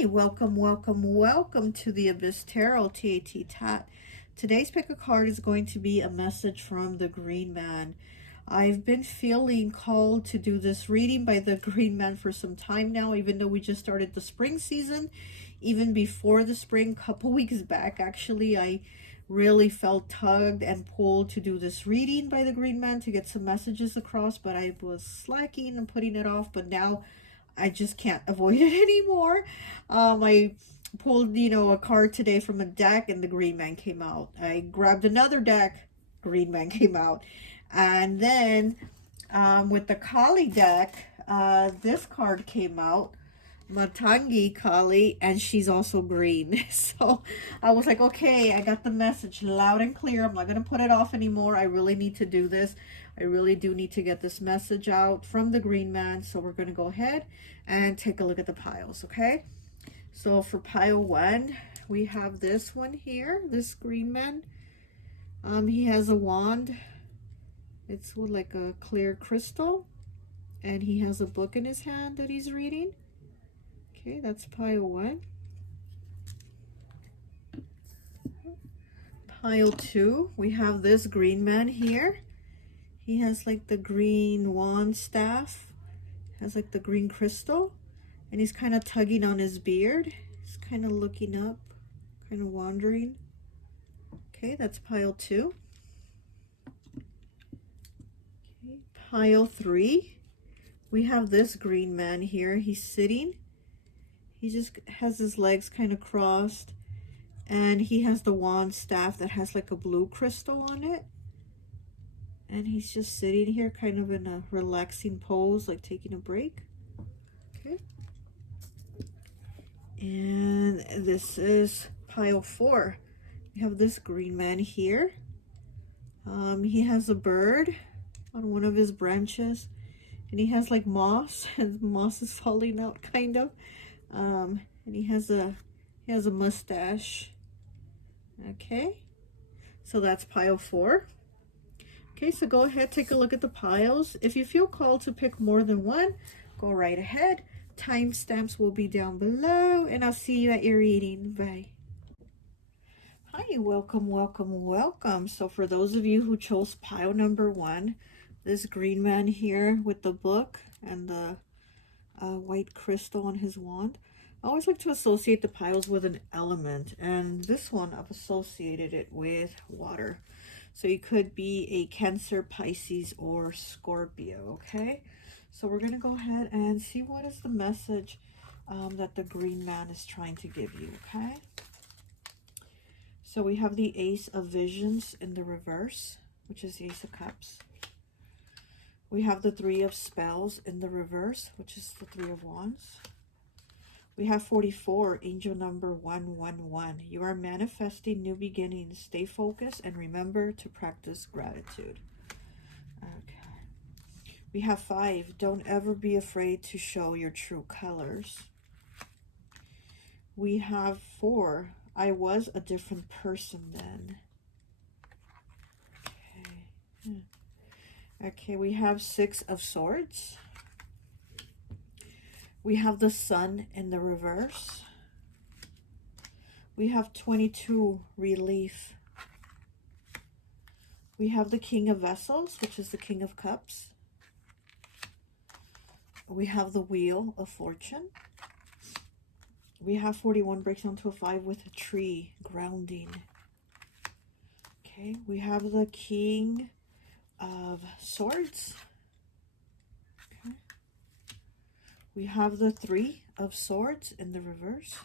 Hi, welcome to the Abyss Tarot, T.A.T. Tat. Today's pick a card is going to be a message from the Greenman. I've been feeling called to do this reading by the Greenman for some time now, even though we just started the spring season. Even before the spring, a couple weeks back, actually, I really felt tugged and pulled to do this reading by the Greenman to get some messages across, but I was slacking and putting it off. But now I just can't avoid it anymore. I pulled, a card today from a deck and the Greenman came out. I grabbed another deck, Greenman came out. And then with the Kali deck, this card came out, Matangi Kali, and she's also green. So I was like, okay, I got the message loud and clear. I'm not going to put it off anymore. I really need to do this. I really do need to get this message out from the Greenman. So we're going to go ahead and take a look at the piles, okay? So for pile 1, we have this one here, this Greenman. He has a wand. It's with like a clear crystal. And he has a book in his hand that he's reading. Okay, that's pile 1. Pile 2, we have this Greenman here. He has like the green wand staff, has like the green crystal, and he's kind of tugging on his beard. He's kind of looking up, kind of wandering. Okay, that's pile 2. Okay, pile 3, we have this Greenman here. He's sitting. He just has his legs kind of crossed, and he has the wand staff that has like a blue crystal on it. And he's just sitting here kind of in a relaxing pose, like taking a break. Okay. And this is pile 4. We have this Greenman here. He has a bird on one of his branches. And he has like moss, and moss is falling out kind of. And he has a mustache. Okay. So that's pile 4. Okay, so go ahead, take a look at the piles. If you feel called to pick more than one, go right ahead. Timestamps will be down below, and I'll see you at your reading. Bye. Hi, welcome. So for those of you who chose pile number 1, this Greenman here with the book and the white crystal on his wand, I always like to associate the piles with an element, and this one I've associated it with water. So you could be a Cancer, Pisces, or Scorpio, okay? So we're going to go ahead and see what is the message that the Greenman is trying to give you, okay? So we have the Ace of Visions in the reverse, which is the Ace of Cups. We have the Three of Spells in the reverse, which is the Three of Wands. We have 44, angel number 111. You are manifesting new beginnings. Stay focused and remember to practice gratitude. Okay. We have 5, don't ever be afraid to show your true colors. We have 4, I was a different person then. Okay. Okay, we have 6 of Swords. We have the Sun in the reverse. We have 22, relief. We have the King of Vessels, which is the King of Cups. We have the Wheel of Fortune. We have 41, breaks down to a 5 with a tree, grounding. Okay, we have the King of Swords. We have the 3 of Swords in the reverse.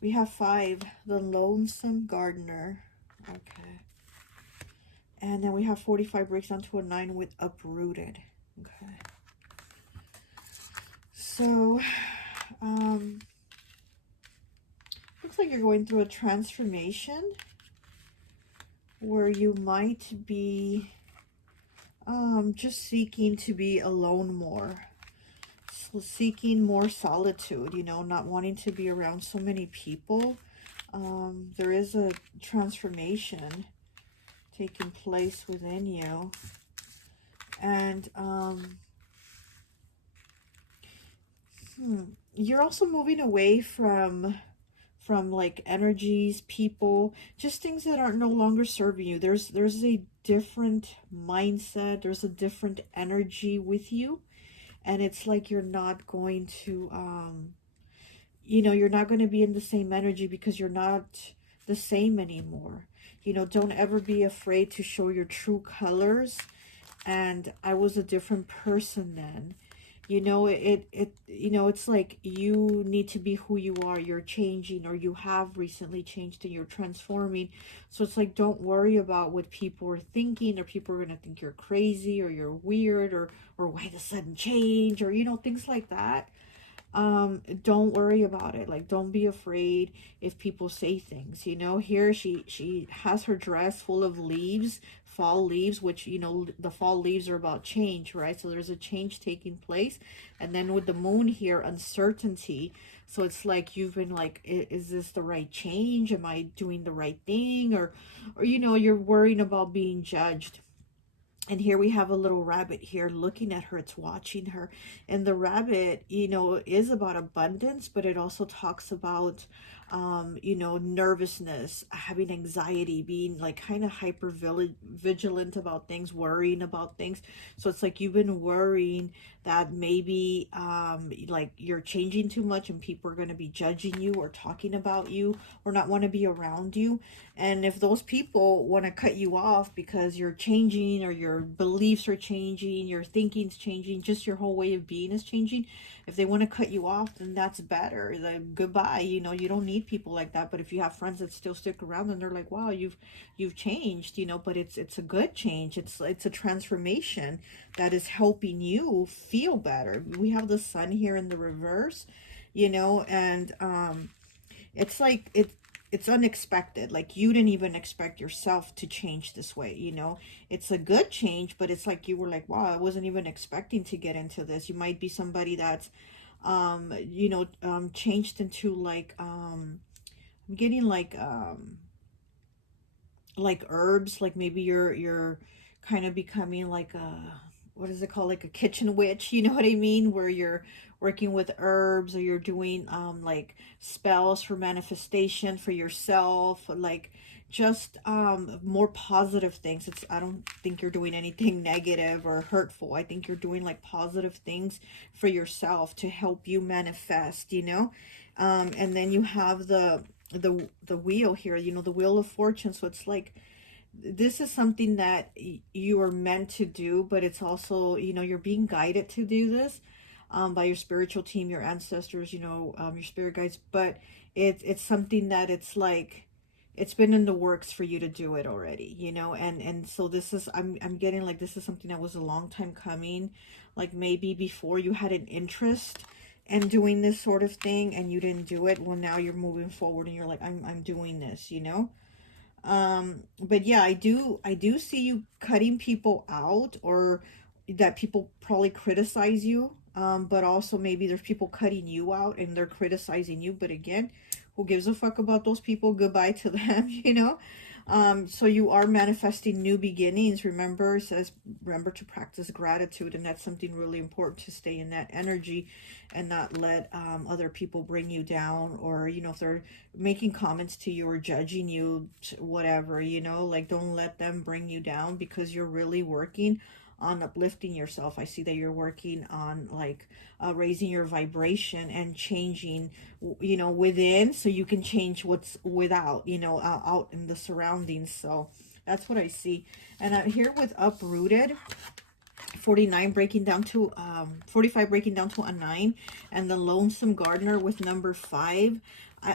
We have 5, the Lonesome Gardener. Okay. And then we have 45, breaks down to a 9 with uprooted. Okay. So, looks like you're going through a transformation where you might be just seeking to be alone more. Seeking more solitude, not wanting to be around so many people. There is a transformation taking place within you, and you're also moving away from like energies, people, just things that are no longer serving you. There's a different mindset, there's a different energy with you, and it's like you're not going to you're not going to be in the same energy because you're not the same anymore. Don't ever be afraid to show your true colors. And I was a different person then. It's like you need to be who you are. You're changing, or you have recently changed, and you're transforming. So it's like, don't worry about what people are thinking, or people are going to think you're crazy, or you're weird, or why the sudden change, or things like that. Don't worry about it. Like, don't be afraid if people say things. Here she has her dress full of leaves, fall leaves, which the fall leaves are about change, right? So there's a change taking place. And then with the moon here, uncertainty. So it's like you've been like, is this the right change? Am I doing the right thing? Or you're worrying about being judged. And here we have a little rabbit here looking at her. It's watching her. And the rabbit, is about abundance, but it also talks about, nervousness, having anxiety, being like kind of hyper vigilant about things, worrying about things. So it's like you've been worrying that maybe like you're changing too much and people are going to be judging you or talking about you or not want to be around you. And if those people want to cut you off because you're changing, or your beliefs are changing, your thinking's changing, just your whole way of being is changing, if they want to cut you off, then that's better. Then goodbye. You don't need people like that. But if you have friends that still stick around and they're like, wow, you've changed, but it's a good change. It's a transformation that is helping you feel better. We have the sun here in the reverse, and it's like it's unexpected. Like, you didn't even expect yourself to change this way. It's a good change, but it's like you were like, wow, I wasn't even expecting to get into this. You might be somebody that's changed into I'm getting like herbs. Like, maybe you're kind of becoming like a, what is it called, like a kitchen witch, you know what I mean, where you're working with herbs, or you're doing like spells for manifestation for yourself, like just more positive things. I don't think you're doing anything negative or hurtful. I think you're doing like positive things for yourself to help you manifest. And then you have the wheel here, the wheel of fortune. So it's like, this is something that you are meant to do, but it's also, you're being guided to do this by your spiritual team, your ancestors, your spirit guides. But it's something that it's like, it's been in the works for you to do it already, and so this is, I'm getting like, this is something that was a long time coming. Like, maybe before you had an interest in doing this sort of thing and you didn't do it. Well, now you're moving forward and you're like, I'm doing this. But yeah, I do see you cutting people out, or that people probably criticize you. But also maybe there's people cutting you out and they're criticizing you. But again, who gives a fuck about those people? Goodbye to them. So you are manifesting new beginnings. Remember, it says, remember to practice gratitude, and that's something really important, to stay in that energy and not let other people bring you down, or if they're making comments to you or judging you, whatever, like, don't let them bring you down, because you're really working on uplifting yourself. I see that you're working on like raising your vibration and changing, within, so you can change what's without, out in the surroundings. So that's what I see. And here with uprooted, 49 breaking down to 45 breaking down to a 9, and the lonesome gardener with number 5.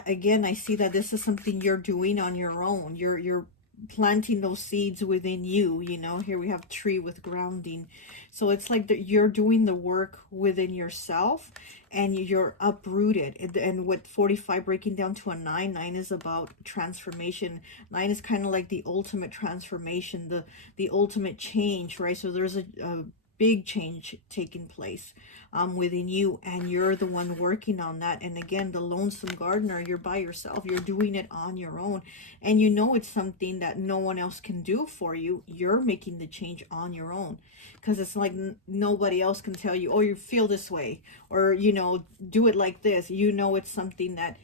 Again, I see that this is something you're doing on your own. You're planting those seeds within you. Here we have tree with grounding. So it's like that you're doing the work within yourself, and you're uprooted. And with 45 breaking down to a 9, 9 is about transformation. 9 is kind of like the ultimate transformation, the ultimate change, right? So there's a big change taking place within you, and you're the one working on that. And again, the lonesome gardener, you're by yourself, you're doing it on your own, and you know it's something that no one else can do for you. You're making the change on your own, because it's like nobody else can tell you, oh, you feel this way, or you know, do it like this. You know, it's something that,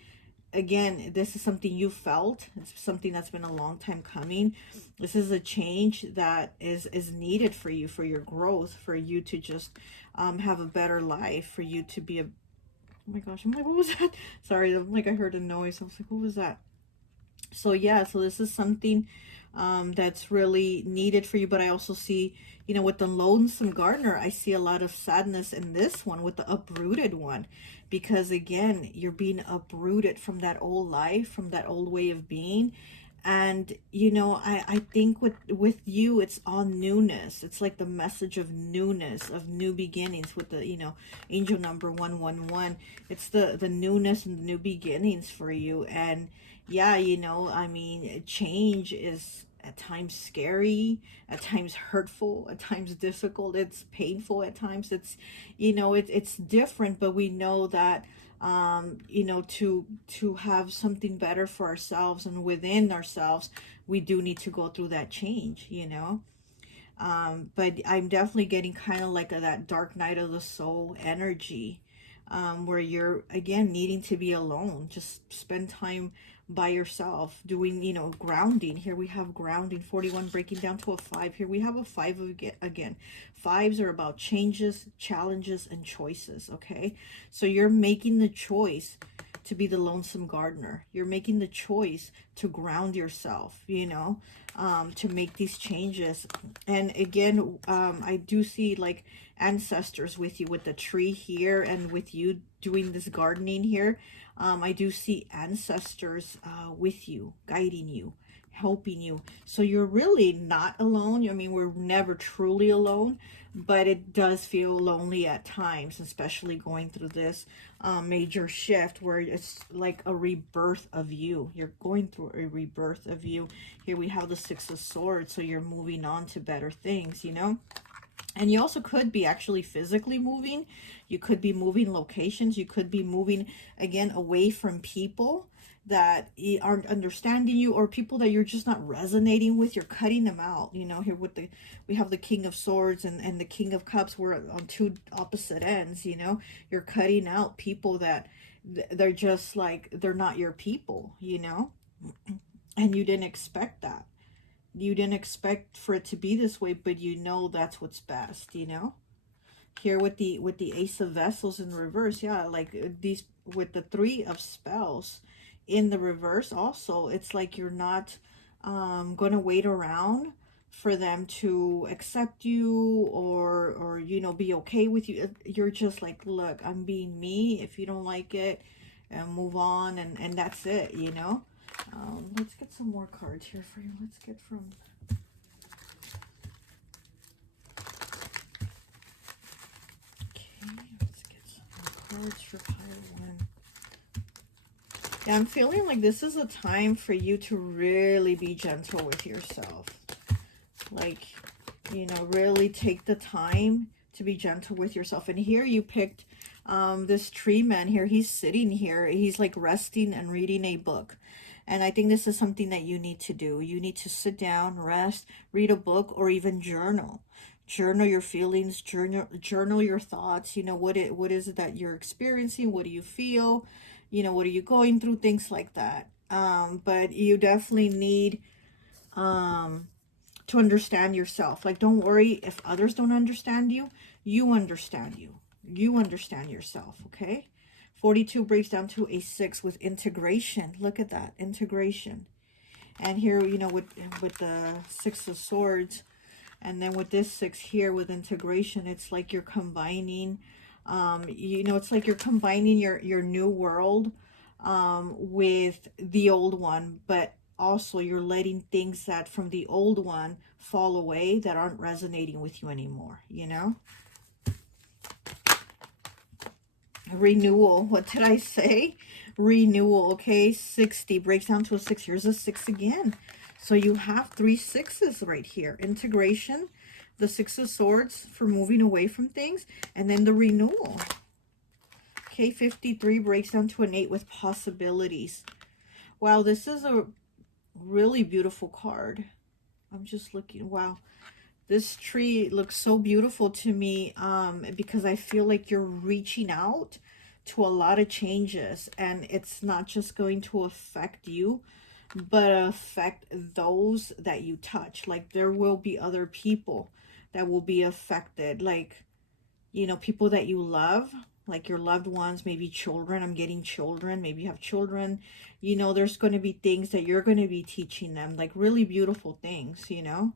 again, this is something you felt. It's something that's been a long time coming. This is a change that is needed for you, for your growth, for you to just have a better life, for you to be a, oh my gosh, I'm like, what was that? Sorry, I'm like, I heard a noise. I was like, what was that? So yeah, so this is something that's really needed for you. But I also see, you know, with the lonesome gardener, I see a lot of sadness in this one with the uprooted one, because again, you're being uprooted from that old life, from that old way of being. And you know, I think with you, it's all newness. It's like the message of newness, of new beginnings, with the, you know, angel number 111. It's the newness and the new beginnings for you. And yeah, you know, I mean, change is at times scary, at times hurtful, at times difficult, it's painful at times. It's, you know, it's different, but we know that you know, to have something better for ourselves and within ourselves, we do need to go through that change, you know. But I'm definitely getting kind of like that dark night of the soul energy, where you're again needing to be alone, just spend time by yourself, doing, you know, grounding. Here we have grounding, 41 breaking down to a 5. Here we have a 5 again. 5s are about changes, challenges, and choices. Okay, so you're making the choice to be the lonesome gardener. You're making the choice to ground yourself, you know, to make these changes. And again, I do see like ancestors with you, with the tree here, and with you doing this gardening here. I do see ancestors with you, guiding you, helping you. So you're really not alone. I mean, we're never truly alone, but it does feel lonely at times, especially going through this major shift where it's like a rebirth of you. You're going through a rebirth of you. Here we have the 6 of Swords, so you're moving on to better things, you know. And you also could be actually physically moving. You could be moving locations. You could be moving, again, away from people that aren't understanding you, or people that you're just not resonating with. You're cutting them out. You know, here with we have the King of Swords and the King of Cups. We're on 2 opposite ends, you know. You're cutting out people that they're just like, they're not your people, you know. And you didn't expect that. You didn't expect for it to be this way, but you know that's what's best, you know. Here with the Ace of Vessels in reverse, yeah, like these with the 3 of Spells in the reverse also, it's like you're not gonna wait around for them to accept you, or you know, be okay with you. You're just like, look, I'm being me. If you don't like it, and move on, and that's it, you know. Let's get some more cards here for you. Let's get from... Okay, let's get some more cards for pile 1. Yeah, I'm feeling like this is a time for you to really be gentle with yourself. Like, you know, really take the time to be gentle with yourself. And here you picked this tree man here. He's sitting here. He's like resting and reading a book. And I think this is something that you need to do. You need to sit down, rest, read a book, or even journal. Journal your feelings, journal your thoughts. You know, what is it that you're experiencing? What do you feel? You know, what are you going through? Things like that. But you definitely need to understand yourself. Like, don't worry if others don't understand you. You understand you. You understand yourself, okay? 42 breaks down to a 6 with integration. Look at that, integration. And here, you know, with the 6 of Swords, and then with this 6 here with integration, it's like you're combining, you know, it's like you're combining your new world with the old one, but also you're letting things that from the old one fall away that aren't resonating with you anymore, you know? Renewal. What did I say? Renewal. Okay, 60 breaks down to a 6. Here's a 6 again. So you have 3 6s right here. Integration the Six of Swords for moving away from things, and then the renewal. Okay, 53 breaks down to an 8 with possibilities. Wow, this is a really beautiful card. I'm just looking. Wow, this tree looks so beautiful to me, because I feel like you're reaching out to a lot of changes, and it's not just going to affect you, but affect those that you touch. Like, there will be other people that will be affected, like, you know, people that you love, like your loved ones, maybe children. I'm getting children. Maybe you have children. You know, there's going to be things that you're going to be teaching them, like really beautiful things, you know.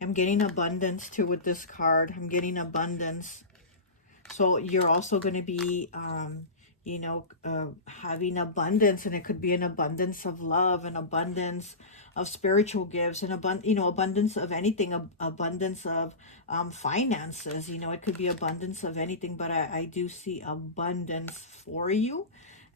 I'm getting abundance too with this card. I'm getting abundance. So you're also going to be, you know, having abundance, and it could be an abundance of love, an abundance of spiritual gifts, an you know, abundance of anything, abundance of finances. You know, it could be abundance of anything, but I do see abundance for you,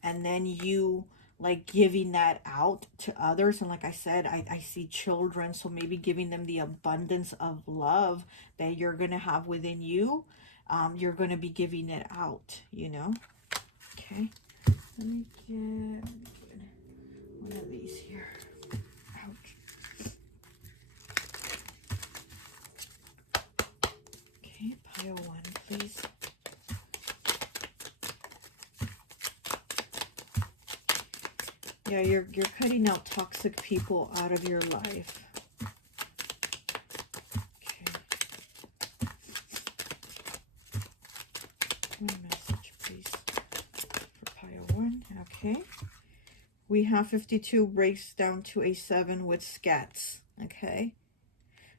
and then you like giving that out to others. And like I said, I see children, so maybe giving them the abundance of love that you're going to have within you. You're going to be giving it out, you know. Okay, let me get one of these here. Ouch. Okay, pile one, please. Yeah, you're cutting out toxic people out of your life. Okay. One message, please, for pile one. Okay. We have 52 breaks down to a 7 with scats. Okay.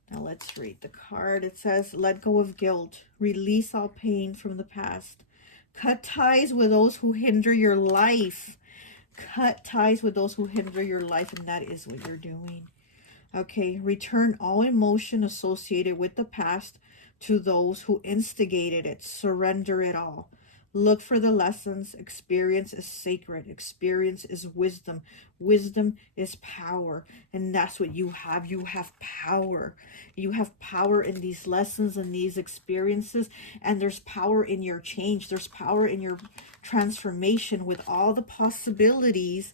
Now let's read the card. It says, let go of guilt. Release all pain from the past. Cut ties with those who hinder your life. Cut ties with those who hinder your life, and that is what you're doing. Okay, return all emotion associated with the past to those who instigated it. Surrender it all. Look for the lessons. Experience is sacred. Experience is wisdom. Wisdom is power. And that's what you have. You have power. You have power in these lessons and these experiences. And there's power in your change. There's power in your transformation with all the possibilities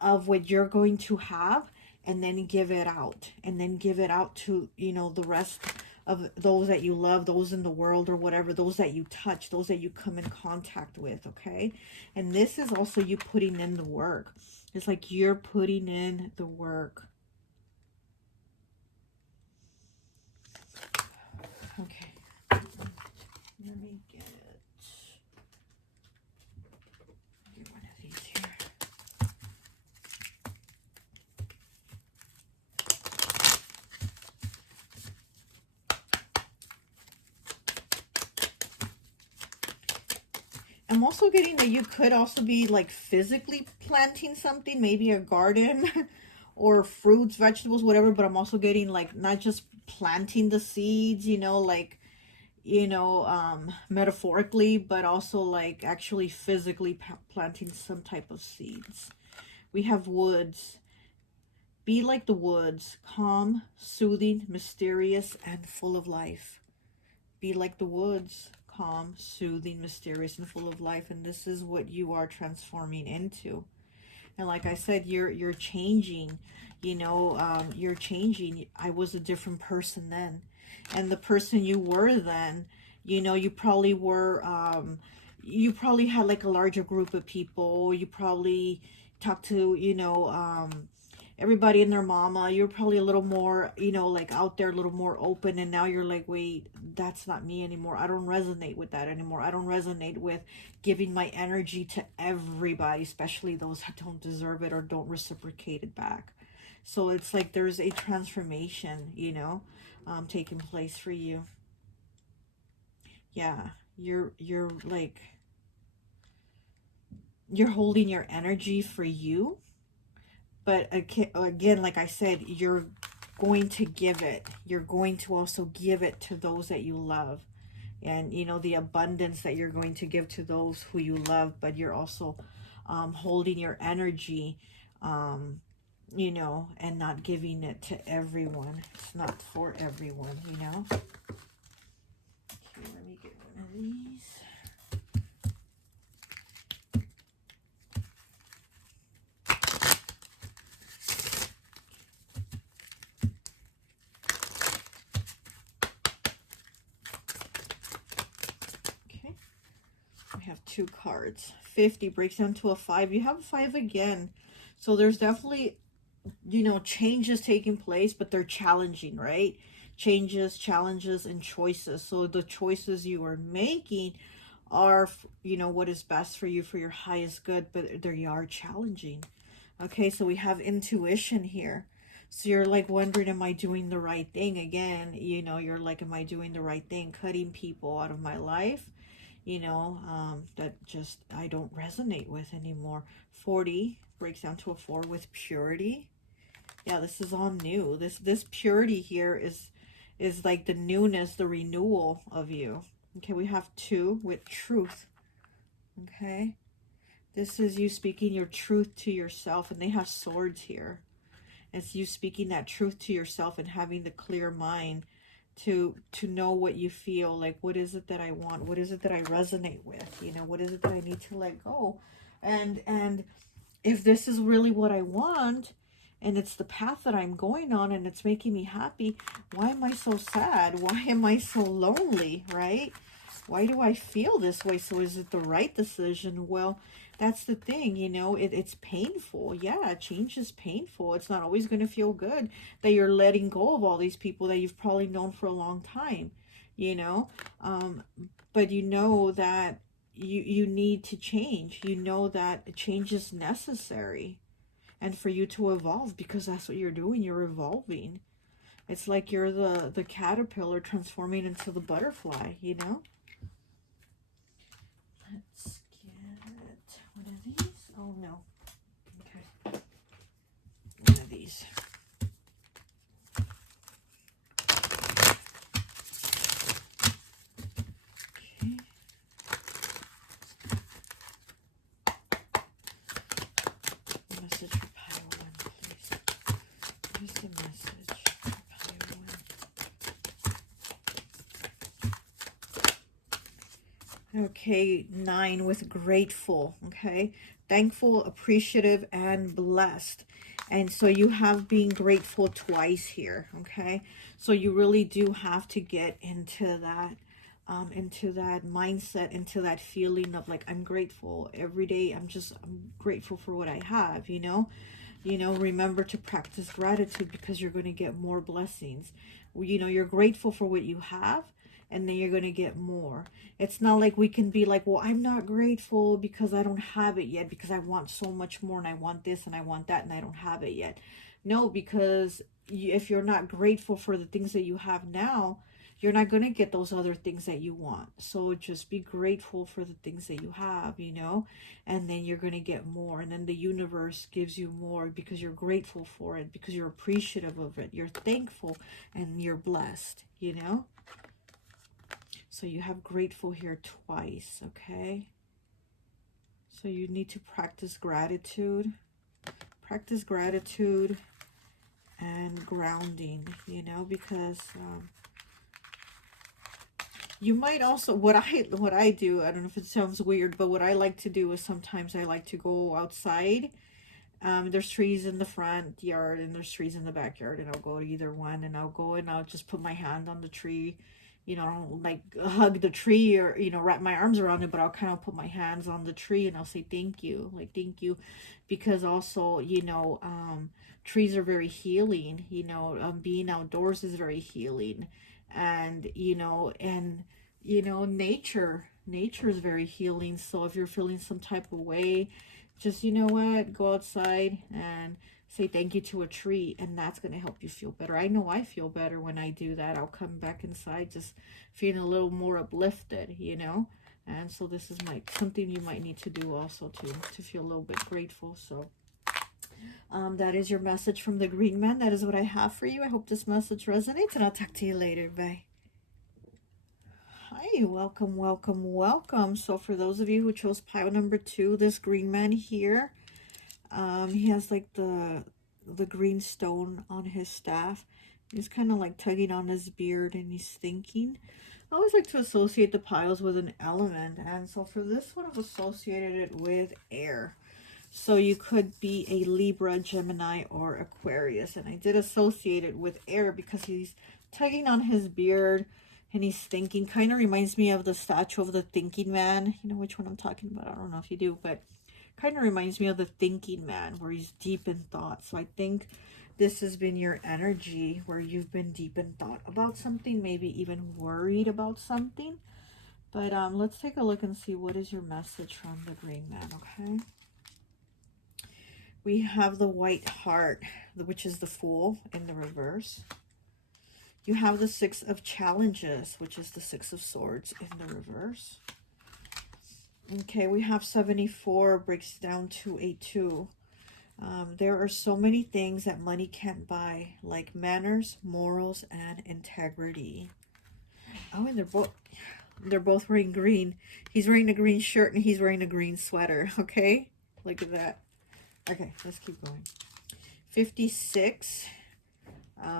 of what you're going to have. And then give it out. And then give it out to, you know, the rest of those that you love, those in the world or whatever, those that you touch, those that you come in contact with, okay? And this is also you putting in the work. It's like you're putting in the work. Okay. Let me get one of these here. I'm also getting that you could also be like physically planting something, maybe a garden or fruits, vegetables, whatever. But I'm also getting like not just planting the seeds, you know, like, you know, metaphorically, but also like actually physically planting some type of seeds. We have woods. Be like the woods, calm, soothing, mysterious, and full of life. Be like the woods, calm, soothing, mysterious, and full of life. And this is what you are transforming into. And like I said, you're changing, you know, you're changing. I was a different person then. And the person you were then, you know, you probably were, you probably had like a larger group of people. You probably talked to, you know, everybody and their mama. You're probably a little more, you know, like out there, a little more open. And now you're like, wait, that's not me anymore. I don't resonate with that anymore. I don't resonate with giving my energy to everybody, especially those that don't deserve it or don't reciprocate it back. So it's like there's a transformation, you know, taking place for you. Yeah, you're like, you're holding your energy for you. But again, like I said, you're going to give it. You're going to also give it to those that you love. And, you know, the abundance that you're going to give to those who you love. But you're also holding your energy, you know, and not giving it to everyone. It's not for everyone, you know. Okay, let me get one of these. Okay, we have 2 cards. 50 breaks down to a 5. You have a 5 again. So there's definitely, you know, changes taking place, but they're challenging, right? Changes, challenges, and choices. So the choices you are making are, you know, what is best for you, for your highest good, but they are challenging. Okay, so we have intuition here. So you're like wondering, am I doing the right thing? Again, you know, you're like, am I doing the right thing? Cutting people out of my life, you know, that just I don't resonate with anymore. 40 breaks down to a 4 with purity. Yeah, this is all new. This purity here is like the newness, the renewal of you. Okay, we have 2 with truth. Okay, this is you speaking your truth to yourself, and they have swords here. It's you speaking that truth to yourself and having the clear mind to know what you feel. Like, what is it that I want? What is it that I resonate with? You know, what is it that I need to let go? And if this is really what I want, and it's the path that I'm going on, and it's making me happy, why am I so sad? Why am I so lonely, right? Why do I feel this way? So is it the right decision? Well, that's the thing, you know, it's painful. Yeah, change is painful. It's not always going to feel good that you're letting go of all these people that you've probably known for a long time, you know, but you know that you need to change. You know that change is necessary, and for you to evolve, because that's what you're doing. You're evolving. It's like you're the caterpillar transforming into the butterfly, you know. Let's get one of these. Oh no. Okay. One of these. Okay. Message for pile 1, please. What is the message for pile 1? Okay, 9 with grateful. Okay, thankful, appreciative, and blessed. And so you have being grateful twice here. Okay, so you really do have to get into that mindset, into that feeling of like, I'm grateful every day. I'm grateful for what I have, you know. Remember to practice gratitude, because you're going to get more blessings. You know, you're grateful for what you have, and then you're going to get more. It's not like we can be like, well, I'm not grateful because I don't have it yet, because I want so much more, and I want this and I want that, and I don't have it yet. No, because if you're not grateful for the things that you have now, you're not going to get those other things that you want. So just be grateful for the things that you have, you know, and then you're going to get more. And then the universe gives you more, because you're grateful for it, because you're appreciative of it, you're thankful, and you're blessed, you know. So you have grateful here twice, okay? So you need to practice gratitude. Practice gratitude and grounding, you know, because you might also, what I do, I don't know if it sounds weird, but what I like to do is sometimes I like to go outside. There's trees in the front yard and there's trees in the backyard, and I'll go to either one, and I'll go and I'll just put my hand on the tree. You know, I don't like hug the tree or, you know, wrap my arms around it, but I'll kind of put my hands on the tree and I'll say thank you, like thank you, because also, you know, trees are very healing. You know, being outdoors is very healing, and nature is very healing. So if you're feeling some type of way, just, you know what, go outside and say thank you to a tree, and that's going to help you feel better. I know I feel better when I do that. I'll come back inside just feeling a little more uplifted, you know. And so this is something you might need to do also to feel a little bit grateful. So that is your message from the Greenman. That is what I have for you. I hope this message resonates, and I'll talk to you later. Bye. Hi, welcome, welcome, welcome. So for those of you who chose pile number 2, this green man here, he has like the green stone on his staff. He's kind of like tugging on his beard and he's thinking. I always like to associate the piles with an element, and so for this one I've associated it with air. So you could be a Libra, Gemini, or Aquarius, and I did associate it with air because he's tugging on his beard and he's thinking. Kind of reminds me of the statue of the thinking man. You know which one I'm talking about? I don't know if you do, but kind of reminds me of the thinking man where he's deep in thought. So I think this has been your energy where you've been deep in thought about something, maybe even worried about something. But let's take a look and see what is your message from the green man, okay? We have the white heart, which is the Fool in the reverse. You have the Six of Challenges, which is the Six of Swords in the reverse. Okay, we have 74 breaks down to a 2. There are so many things that money can't buy, like manners, morals, and integrity. Oh, and they're both wearing green. He's wearing a green shirt and he's wearing a green sweater. Okay, look at that. Okay, let's keep going. 56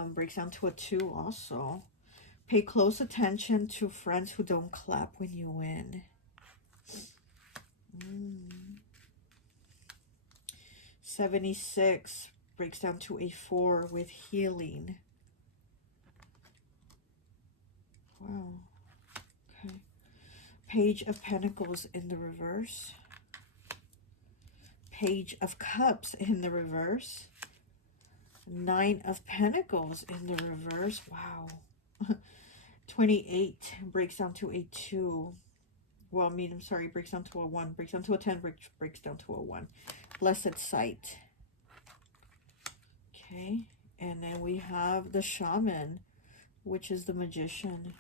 breaks down to a 2 also. Pay close attention to friends who don't clap when you win. 76 breaks down to a 4 with healing. Wow. Okay. Page of Pentacles in the reverse. Page of Cups in the reverse. 9 of Pentacles in the reverse. Wow. 28 breaks down to a 2. Well, I mean, I'm sorry, breaks down to a 1. Breaks down to a 10, breaks down to a 1. Blessed Sight. Okay. And then we have the Shaman, which is the Magician.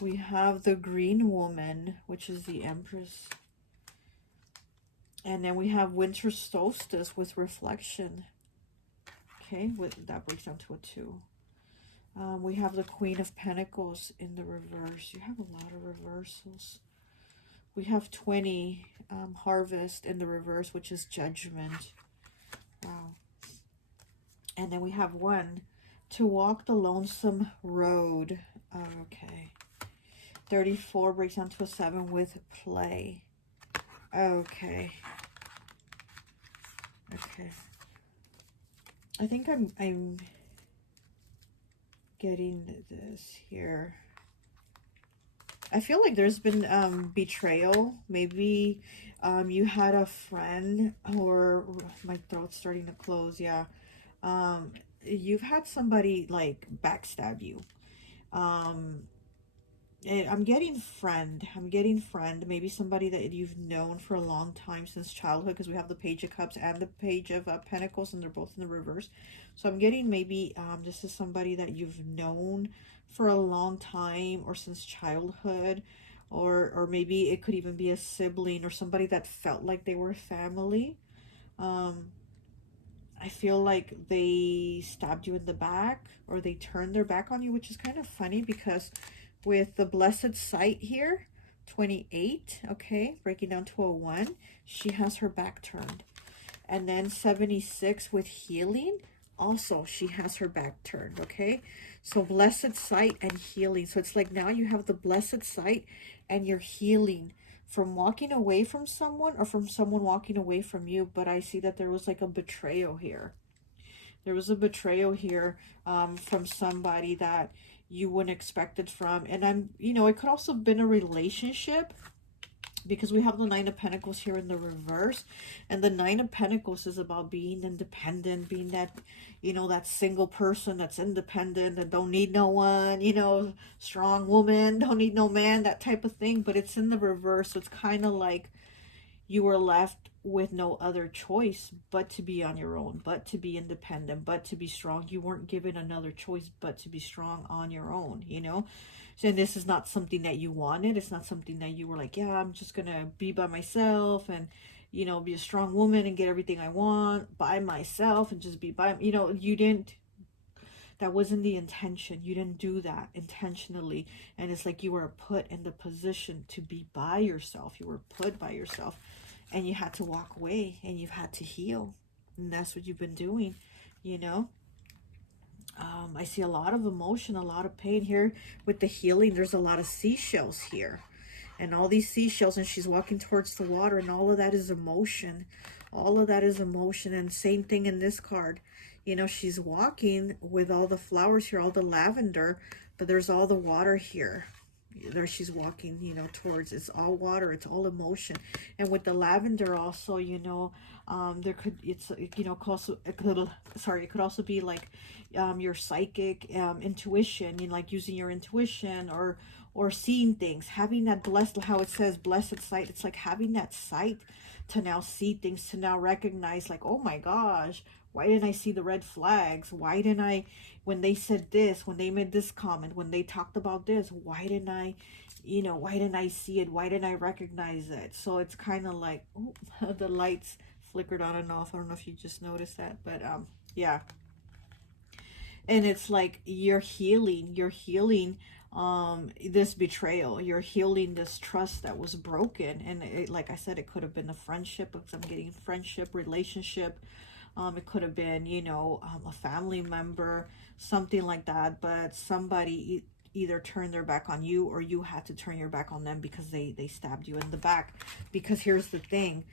We have the Green Woman, which is the Empress. And then we have Winter Solstice with Reflection. Okay, that breaks down to a 2. We have the Queen of Pentacles in the reverse. You have a lot of reversals. We have 20 Harvest in the reverse, which is Judgment. Wow. And then we have 1 to walk the lonesome road. Okay. 34 breaks down to a 7 with Play. Okay. Okay. I think I'm getting this here. I feel like there's been betrayal. Maybe you had a friend, or my throat's starting to close. Yeah. You've had somebody like backstab you. I'm getting friend. Maybe somebody that you've known for a long time, since childhood, because we have the Page of Cups and the Page of Pentacles, and they're both in the reverse. So I'm getting maybe this is somebody that you've known for a long time, or since childhood, or maybe it could even be a sibling or somebody that felt like they were family. I feel like they stabbed you in the back, or they turned their back on you, which is kind of funny because with the Blessed Sight here, 28, okay, breaking down to a 1, she has her back turned. And then 76 with Healing, also she has her back turned, okay? So Blessed Sight and Healing. So it's like now you have the Blessed Sight and you're healing from walking away from someone, or from someone walking away from you. But I see that there was like a betrayal here. There was a betrayal here from somebody that you wouldn't expect it from. And it could also have been a relationship, because we have the Nine of Pentacles here in the reverse. And the Nine of Pentacles is about being independent, being that, that single person that's independent, that don't need no one, strong woman, don't need no man, that type of thing. But it's in the reverse. So it's kind of like you were left with no other choice but to be on your own, but to be independent, but to be strong. You weren't given another choice but to be strong on your own, So this is not something that you wanted. It's not something that you were like, yeah, I'm just going to be by myself and, be a strong woman and get everything I want by myself and just be by, you didn't. That wasn't the intention. You didn't do that intentionally. And it's like you were put in the position to be by yourself. You were put by yourself, and you had to walk away, and you've had to heal. And that's what you've been doing, you know. I see a lot of emotion, a lot of pain here with the healing. There's a lot of seashells here, and all these seashells, and she's walking towards the water, and all of that is emotion. All of that is emotion. And same thing in this card. You know, she's walking with all the flowers here, all the lavender, but there's all the water here. There she's walking, you know, towards. It's all water, it's all emotion. And with the lavender also, you know, there could, it's, you know, also it could, sorry, it could also be like your psychic intuition, you know, like using your intuition, or seeing things, having that blessed, how it says blessed sight. It's like having that sight to now see things, to now recognize, like, oh my gosh, why didn't I see the red flags? Why didn't I, when they said this, when they made this comment, when they talked about this, why didn't I, you know, why didn't I see it? Why didn't I recognize it? So it's kind of like, oh, the lights flickered on and off. I don't know if you just noticed that, but yeah. And it's like you're healing this betrayal, you're healing this trust that was broken. And it, like I said, it could have been a friendship, because I'm getting friendship, relationship. It could have been, you know, a family member, something like that. But somebody either turned their back on you, or you had to turn your back on them because they stabbed you in the back. Because here's the thing,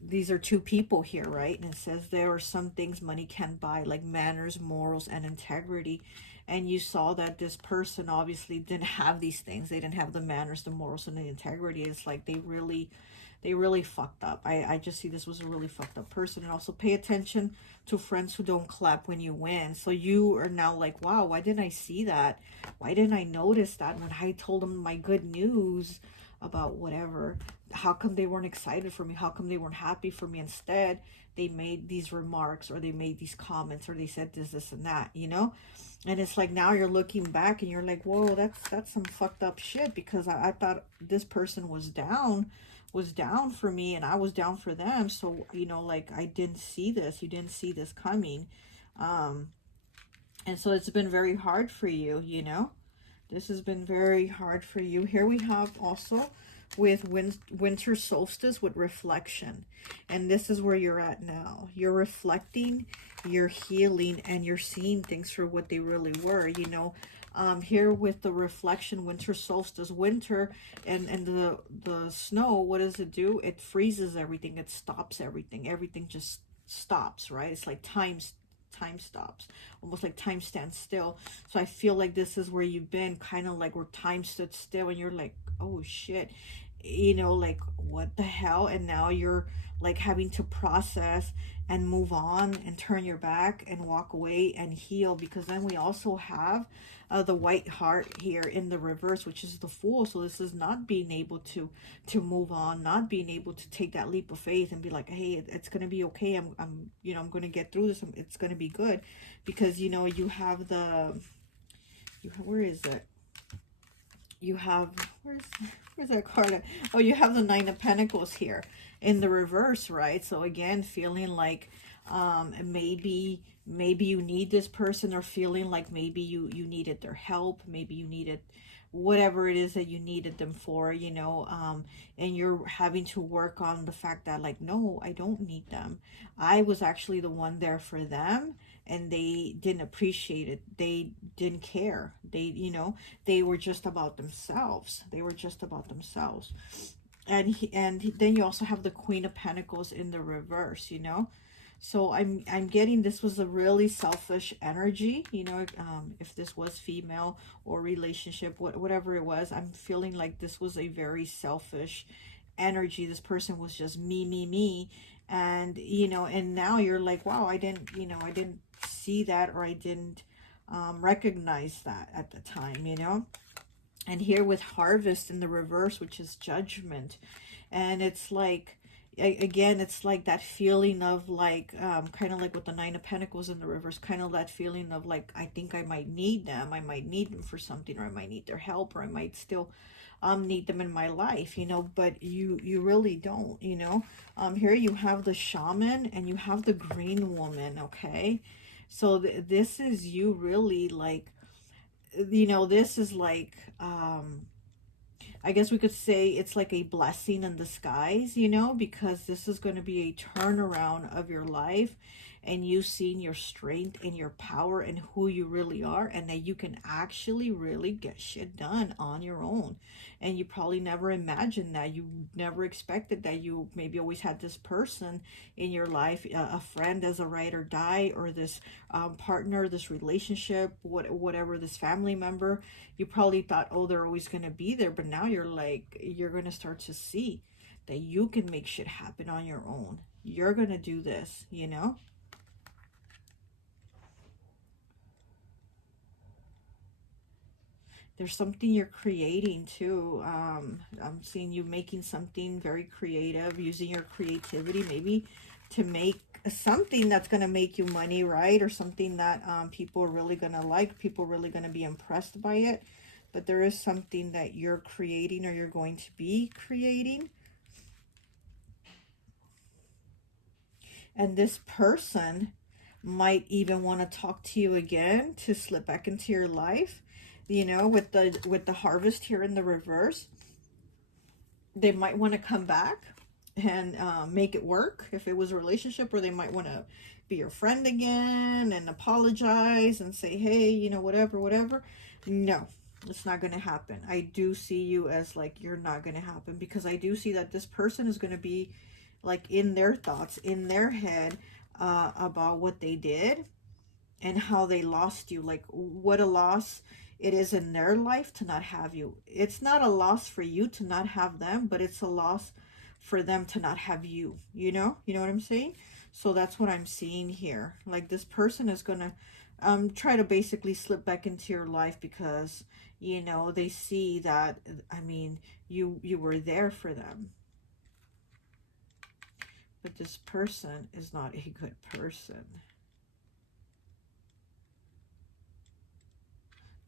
these are two people here, right? And it says there are some things money can't buy, like manners, morals, and integrity. And you saw that this person obviously didn't have these things. They didn't have the manners, the morals, and the integrity. It's like they really fucked up. I just see this was a really fucked up person. And also pay attention to friends who don't clap when you win. So you are now like, wow, why didn't I see that? Why didn't I notice that when I told them my good news about whatever? How come they weren't excited for me? How come they weren't happy for me? Instead, they made these remarks, or they made these comments, or they said this and that, you know? And it's like now you're looking back and you're like, whoa, that's some fucked up shit, because I thought this person was down for me, and I was down for them. So, you know, like, I didn't see this. You didn't see this coming. And so it's been very hard for you, you know? This has been very hard for you. Here we have also with winter solstice with reflection. And this is where you're at now. You're reflecting, you're healing, and you're seeing things for what they really were, you know. Here with the reflection, winter solstice, winter and the snow, what does it do? It freezes everything. It stops everything. Everything just stops, right? It's like time stops, almost like time stands still. So I feel like this is where you've been, kind of like where time stood still, and you're like, oh shit, you know, like, what the hell? And now you're like having to process and move on and turn your back and walk away and heal. Because then we also have the white heart here in the reverse, which is the Fool. So this is not being able to move on, not being able to take that leap of faith and be like, hey, it's gonna be okay. I'm you know, I'm gonna get through this. It's gonna be good. Because, you know, you have the, where is it? You have, where's that card at? Oh, you have the Nine of Pentacles here in the reverse, right? So again, feeling like maybe you need this person, or feeling like maybe you needed their help, maybe you needed whatever it is that you needed them for, you know, and you're having to work on the fact that, like, no, I don't need them. I was actually the one there for them, and they didn't appreciate it. They didn't care. They, you know, they were just about themselves. They were just about themselves. And then you also have the Queen of Pentacles in the reverse, you know. So I'm getting this was a really selfish energy, you know. If this was female or relationship, whatever it was, I'm feeling like this was a very selfish energy. This person was just me. And, you know, and now you're like, wow, I didn't see that, or I didn't recognize that at the time, you know. And here with Harvest in the reverse, which is Judgment. And it's like, again, it's like that feeling of like, kind of like with the Nine of Pentacles in the reverse, kind of that feeling of like, I think I might need them. I might need them for something, or I might need their help, or I might still need them in my life, you know. But you really don't, you know. Here you have the Shaman, and you have the Green Woman, okay. So this is you really like, you know, this is like, I guess we could say it's like a blessing in disguise, you know, because this is going to be a turnaround of your life, and you seeing your strength and your power and who you really are, and that you can actually really get shit done on your own. And you probably never imagined that. You never expected that. You maybe always had this person in your life, a friend as a ride or die, or this partner, this relationship, whatever, this family member. You probably thought, oh, they're always going to be there, but now you're like, you're going to start to see that you can make shit happen on your own. You're going to do this, you know. There's something you're creating too. I'm seeing you making something very creative, using your creativity maybe to make something that's going to make you money, right? Or something that people are really going to like, people are really going to be impressed by it. But there is something that you're creating, or you're going to be creating. And this person might even want to talk to you again, to slip back into your life, you know, with the harvest here in the reverse. They might want to come back and make it work if it was a relationship, or they might want to be your friend again and apologize and say, hey, you know, whatever. No, it's not going to happen. I do see you as like, you're not going to happen, because I do see that this person is going to be like in their thoughts, in their head, about what they did and how they lost you. Like, what a loss it is in their life to not have you. It's not a loss for you to not have them, but it's a loss for them to not have you. You know what I'm saying? So that's what I'm seeing here. Like, this person is gonna try to basically slip back into your life, because you know they see that, I mean, you were there for them. But this person is not a good person.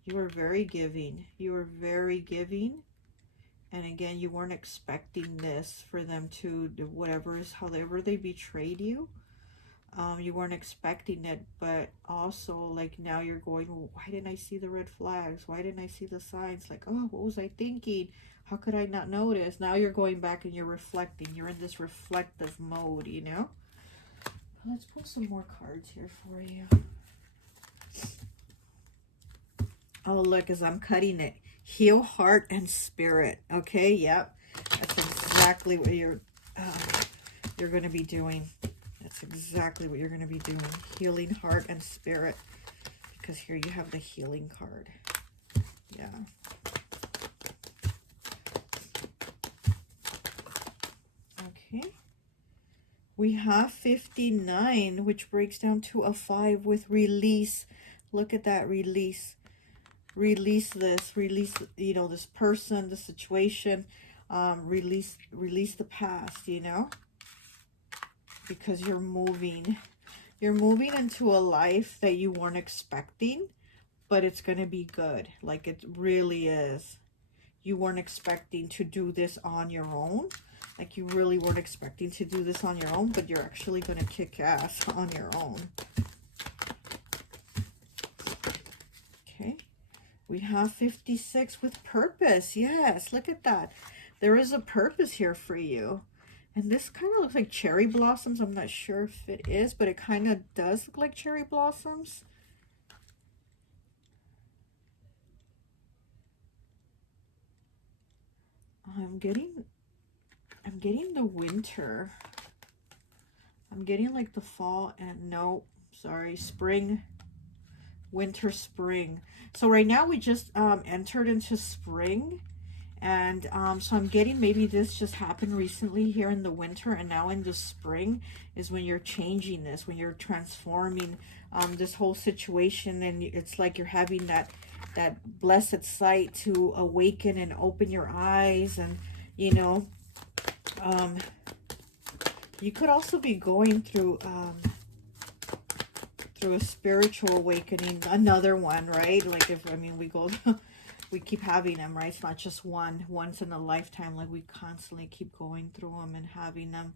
You were very giving. You were very giving. And again, you weren't expecting this for them to do whatever is, however they betrayed you. You weren't expecting it, but also like now you're going, well, why didn't I see the red flags? Why didn't I see the signs? Like, oh, what was I thinking? How could I not notice? Now you're going back and you're reflecting. You're in this reflective mode, you know? Let's pull some more cards here for you. Oh, look, as I'm cutting it. Heal heart and spirit. Okay, yep. That's exactly what you're going to be doing. That's exactly what you're going to be doing. Healing heart and spirit. Because here you have the healing card. Yeah. Okay. We have 59, which breaks down to a 5 with release. Look at that, release. Release this, release, you know, this person, the situation, release the past, you know, because you're moving into a life that you weren't expecting, but it's going to be good. Like, it really is. You weren't expecting to do this on your own. Like, you really weren't expecting to do this on your own, but you're actually going to kick ass on your own. Okay. We have 56 with purpose. Yes, look at that. There is a purpose here for you. And this kind of looks like cherry blossoms. I'm not sure if it is, but it kind of does look like cherry blossoms. I'm getting the winter. I'm getting like the fall, and no, sorry, spring. Winter, spring. So right now we just entered into spring, and so I'm getting maybe this just happened recently here in the winter, and now in the spring is when you're changing this, when you're transforming this whole situation, and it's like you're having that blessed sight to awaken and open your eyes. And you know, you could also be going through a spiritual awakening, another one, right? Like, if, I mean, we keep having them, right? It's not just once in a lifetime. Like, we constantly keep going through them and having them.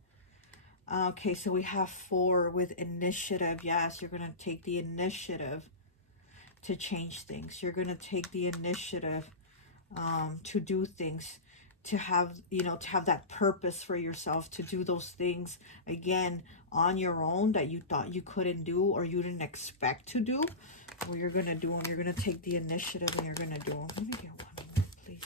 Okay, so we have 4 with initiative. Yes, you're going to take the initiative to change things. You're going to take the initiative to do things, to have, to have that purpose for yourself, to do those things again on your own that you thought you couldn't do or you didn't expect to do. Well, you're going to do them. You're going to take the initiative and you're going to do them. Let me get one more, please.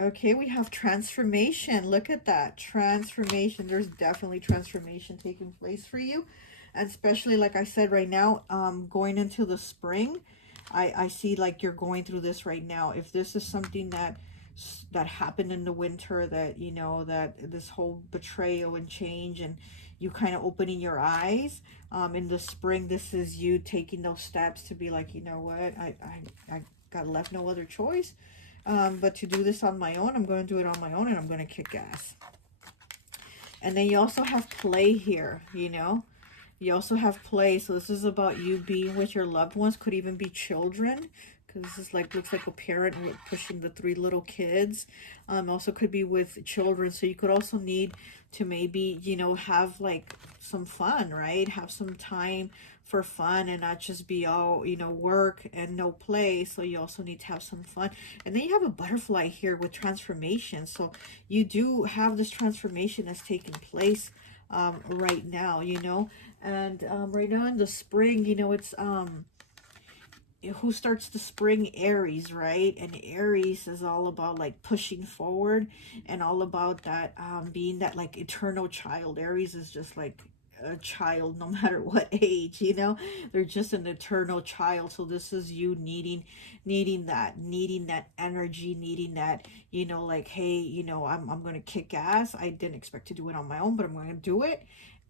Okay, we have transformation. Look at that. Transformation. There's definitely transformation taking place for you. And especially, like I said, right now, going into the spring, I see like you're going through this right now. If this is something that happened in the winter, that, that this whole betrayal and change and you kind of opening your eyes, in the spring, this is you taking those steps to be like, you know what, I got left no other choice. But to do this on my own, I'm going to do it on my own and I'm going to kick ass. And then you also have play here, You also have play. So this is about you being with your loved ones. Could even be children. Because this is like, looks like a parent pushing the 3 little kids. Also could be with children. So you could also need to maybe, have like some fun, right? Have some time for fun and not just be all, work and no play. So you also need to have some fun. And then you have a butterfly here with transformation. So you do have this transformation that's taking place right now, and right now in the spring, it's who starts the spring? Aries, right? And Aries is all about like pushing forward and all about that being that like eternal child. Aries is just like a child no matter what age, they're just an eternal child. So this is you needing that energy, needing that, like, hey, I'm gonna kick ass. I didn't expect to do it on my own, but I'm gonna do it.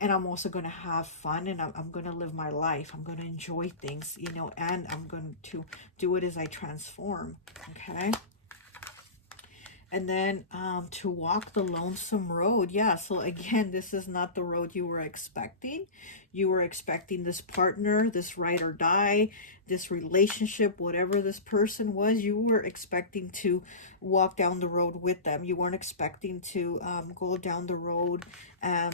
And I'm also going to have fun, and I'm going to live my life. I'm going to enjoy things, and I'm going to do it as I transform. Okay. And then to walk the lonesome road. Yeah, so again, this is not the road you were expecting. You were expecting this partner, this ride or die, this relationship, whatever this person was, you were expecting to walk down the road with them. You weren't expecting to go down the road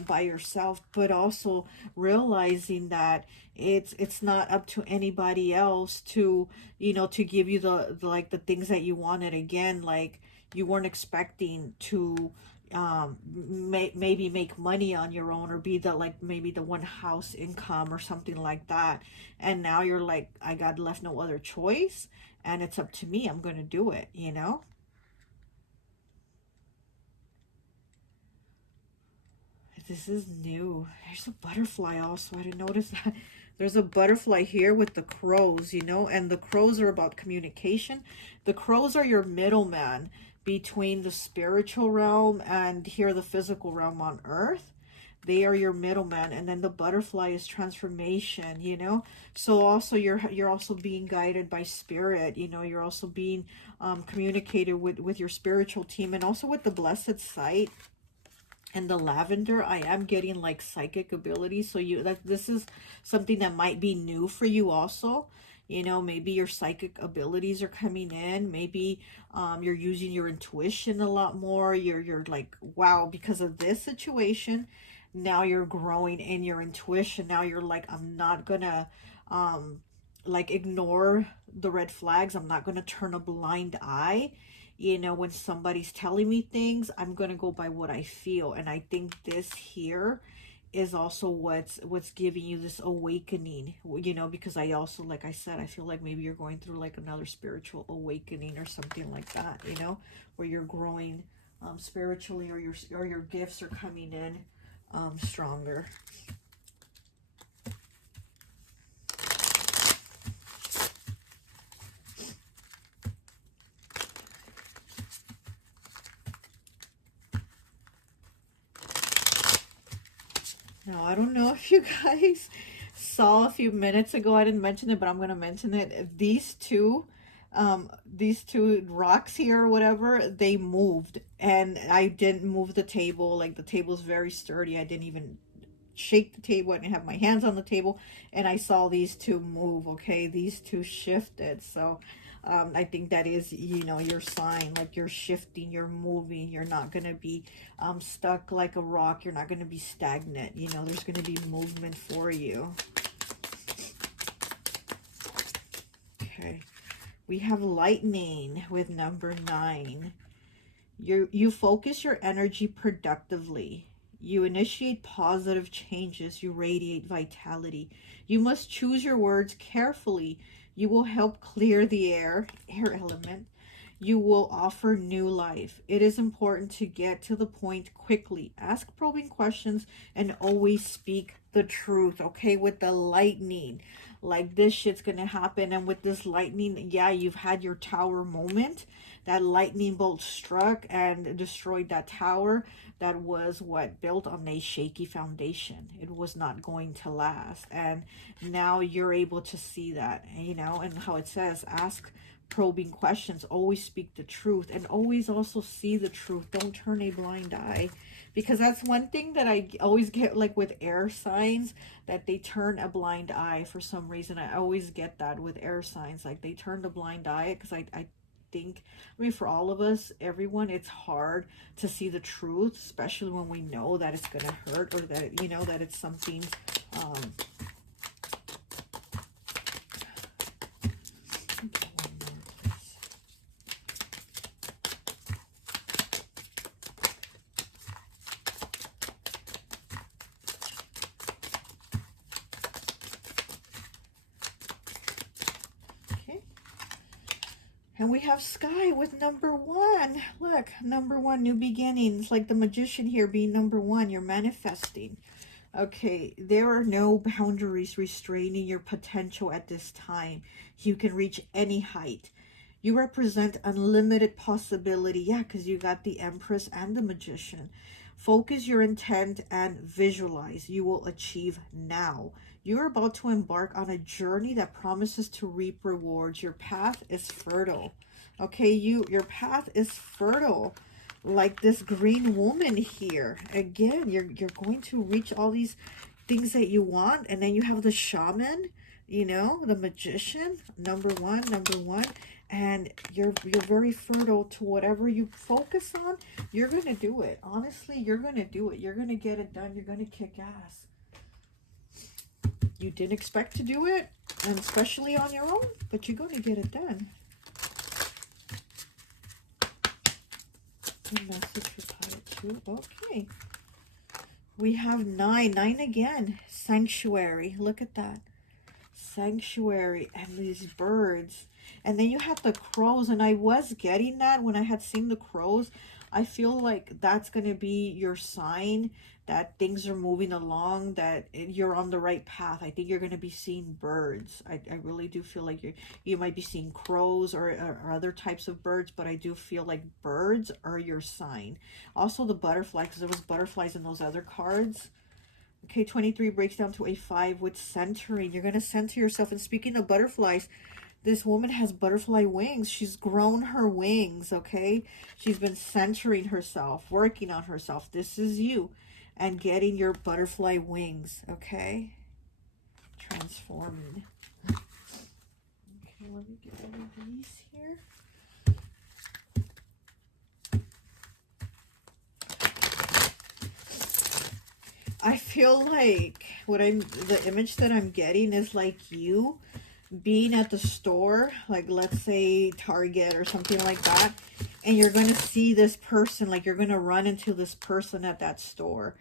by yourself, but also realizing that it's not up to anybody else to, to give you the like the things that you wanted. Again, like, you weren't expecting to maybe make money on your own or be the like maybe the one house income or something like that, and now you're like, I got left no other choice and it's up to me, I'm gonna do it. This is new. There's a butterfly also. I didn't notice that. There's a butterfly here with the crows, and the crows are about communication. The crows are your middleman between the spiritual realm and here the physical realm on earth. They are your middleman. And then the butterfly is transformation, So also you're also being guided by spirit, you're also being communicated with your spiritual team, and also with the blessed sight. And the lavender, I am getting like psychic abilities. So this is something that might be new for you also. Maybe your psychic abilities are coming in. Maybe you're using your intuition a lot more. You're like, wow, because of this situation, now you're growing in your intuition. Now you're like, I'm not gonna like ignore the red flags. I'm not gonna turn a blind eye. When somebody's telling me things, I'm going to go by what I feel. And I think this here is also what's giving you this awakening, because I also, like I said, I feel like maybe you're going through like another spiritual awakening or something like that, where you're growing spiritually, or your gifts are coming in stronger. Now, I don't know if you guys saw a few minutes ago, I didn't mention it, but I'm going to mention it. These two rocks here or whatever, they moved, and I didn't move the table. Like, the table's very sturdy. I didn't even shake the table. I didn't have my hands on the table, and I saw these two move. Okay, these two shifted. So I think that is, you know, your sign. Like you're shifting, you're moving. You're not going to be stuck like a rock. You're not going to be stagnant. You know, there's going to be movement for you. Okay. We have lightning with number 9. You focus your energy productively. You initiate positive changes. You radiate vitality. You must choose your words carefully. You will help clear the air element. You will offer new life. It is important to get to the point quickly. Ask probing questions and always speak the truth, okay? With the lightning, like this shit's gonna happen. And with this lightning, yeah, you've had your tower moment. That lightning bolt struck and destroyed that tower. That was what built on a shaky foundation. It was not going to last. And now you're able to see that, you know, and how it says, ask probing questions, always speak the truth, and always also see the truth. Don't turn a blind eye, because that's one thing that I always get, like with air signs, that they turn a blind eye for some reason. I always get that with air signs, like they turn a blind eye, because I think, I mean, for all of us, everyone, it's hard to see the truth, especially when we know that it's gonna hurt, or that, you know, that it's something and we have sky with number 1. Look, number 1, new beginnings. Like the magician here being number 1, you're manifesting. Okay, there are no boundaries restraining your potential at this time. You can reach any height. You represent unlimited possibility. Yeah, because you got the Empress and the Magician. Focus your intent and visualize. You will achieve now. You're about to embark on a journey that promises to reap rewards. Your path is fertile. Okay, your path is fertile. Like this green woman here. Again, you're going to reach all these things that you want. And then you have the shaman, you know, the magician, number one. And you're very fertile to whatever you focus on. You're going to do it. Honestly, you're going to do it. You're going to get it done. You're going to kick ass. You didn't expect to do it, and especially on your own, but you're going to get it done. A message for T.A.T. Okay. We have 9 again. Sanctuary. Look at that. Sanctuary and these birds. And then you have the crows, and I was getting that when I had seen the crows. I feel like that's going to be your sign that things are moving along, that you're on the right path. I think you're going to be seeing birds. I really do feel like you might be seeing crows or other types of birds, but I do feel like birds are your sign. Also the butterfly, because there was butterflies in those other cards. Okay, 23 breaks down to a 5 with centering. You're going to center yourself. And speaking of butterflies, this woman has butterfly wings. She's grown her wings, okay? She's been centering herself, working on herself. This is you. And getting your butterfly wings, okay? Transforming. Okay, let me get rid of these here. I feel like the image that I'm getting is like you being at the store, like let's say Target or something like that, and you're going to see this person, like you're going to run into this person at that store,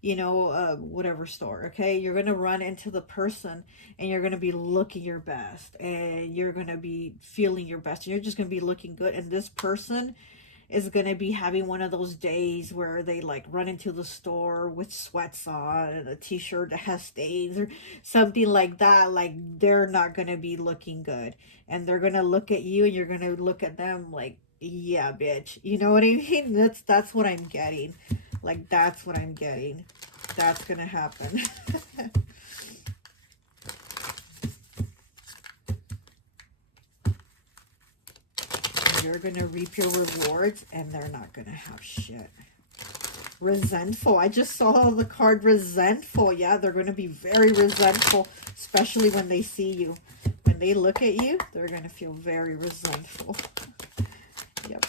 you know, whatever store, okay? You're going to run into the person and you're going to be looking your best and you're going to be feeling your best and you're just going to be looking good. And this person is going to be having one of those days where they like run into the store with sweats on and a t-shirt that has stains or something like that. Like they're not going to be looking good, and they're going to look at you and you're going to look at them like, yeah, bitch. You know what I mean? That's what I'm getting. Like, that's what I'm getting. That's going to happen. You're going to reap your rewards, and they're not going to have shit. Resentful. I just saw the card resentful. Yeah, they're going to be very resentful, especially when they see you. When they look at you, they're going to feel very resentful. Yep.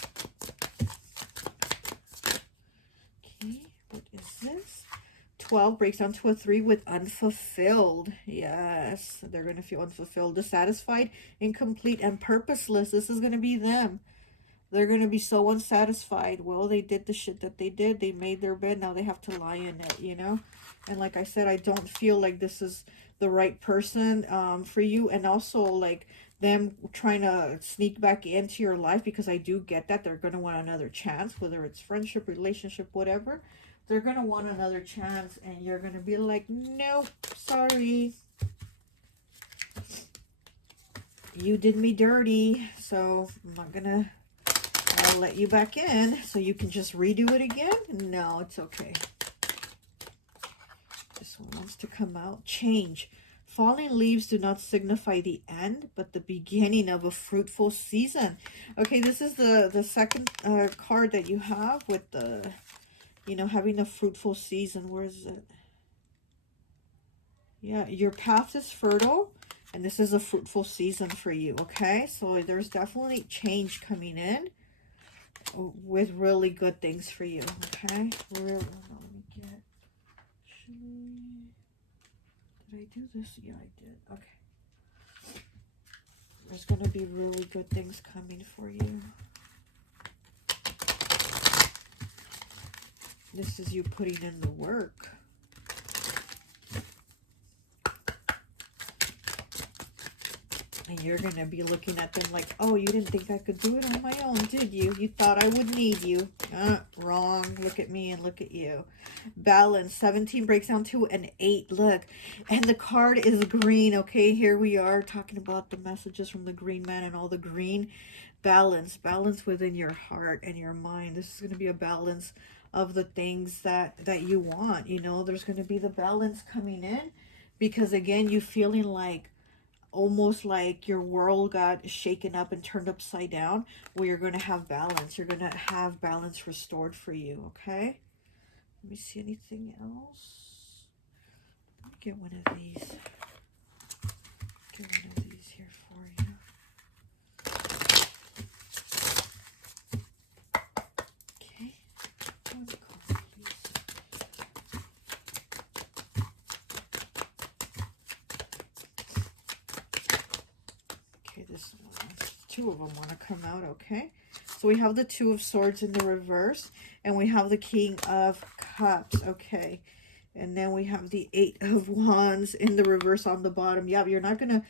Okay, what is this? 12 breaks down to a 3 with unfulfilled. Yes, they're going to feel unfulfilled, dissatisfied, incomplete, and purposeless. This is going to be them. They're going to be so unsatisfied. Well, they did the shit that they did. They made their bed. Now they have to lie in it, you know? And like I said, I don't feel like this is the right person for you. And also, like, them trying to sneak back into your life, because I do get that. They're going to want another chance, whether it's friendship, relationship, whatever. They're going to want another chance. And you're going to be like, nope, sorry. You did me dirty. So I'm not going to... I'll let you back in so you can just redo it again. No, it's okay. This one wants to come out. Change. Falling leaves do not signify the end, but the beginning of a fruitful season. Okay, this is the second card that you have with the, you know, having a fruitful season. Where is it? Yeah, your path is fertile, and this is a fruitful season for you, okay? So there's definitely change coming in with really good things for you, okay? Let me get, did I do this? Yeah, I did. Okay. There's going to be really good things coming for you. This is you putting in the work. And you're going to be looking at them like, oh, you didn't think I could do it on my own, did you? You thought I would need you. Wrong. Look at me and look at you. Balance. 17 breaks down to an 8. Look. And the card is green. Okay, here we are talking about the messages from the Green Man and all the green. Balance. Balance within your heart and your mind. This is going to be a balance of the things that you want. You know, there's going to be the balance coming in. Because, again, you feeling like, almost like your world got shaken up and turned upside down, where you're going to have balance. You're going to have balance restored for you, okay? Let me see anything else. Let me get one of these. Get one of these here for you. Okay. One card, please. Okay, this one. 2 of them want to come out, okay? So we have the 2 of Swords in the reverse, and we have the King of Cups, okay? And then we have the 8 of Wands in the reverse on the bottom. Yeah, you're not gonna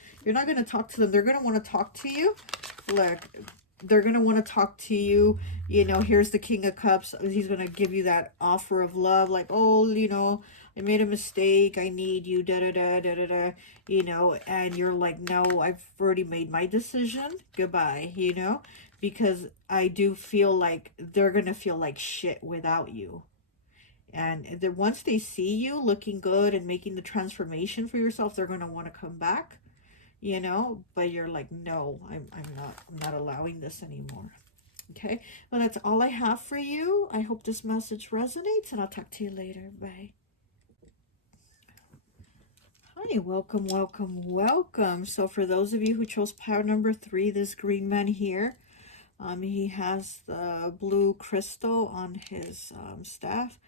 talk to them. They're gonna want to talk to you. Look, they're gonna want to talk to you. You know, here's the King of Cups. He's gonna give you that offer of love, like, oh, you know, I made a mistake. I need you. Da da da da da da. You know, and you're like, no, I've already made my decision. Goodbye. You know, because I do feel like they're gonna feel like shit without you. And then once they see you looking good and making the transformation for yourself, they're going to want to come back, you know, but you're like, no, I'm not allowing this anymore. Okay. Well, that's all I have for you. I hope this message resonates, and I'll talk to you later. Bye. Hi, welcome, welcome, welcome. So for those of you who chose pile number 3, this green man here, he has the blue crystal on his staff.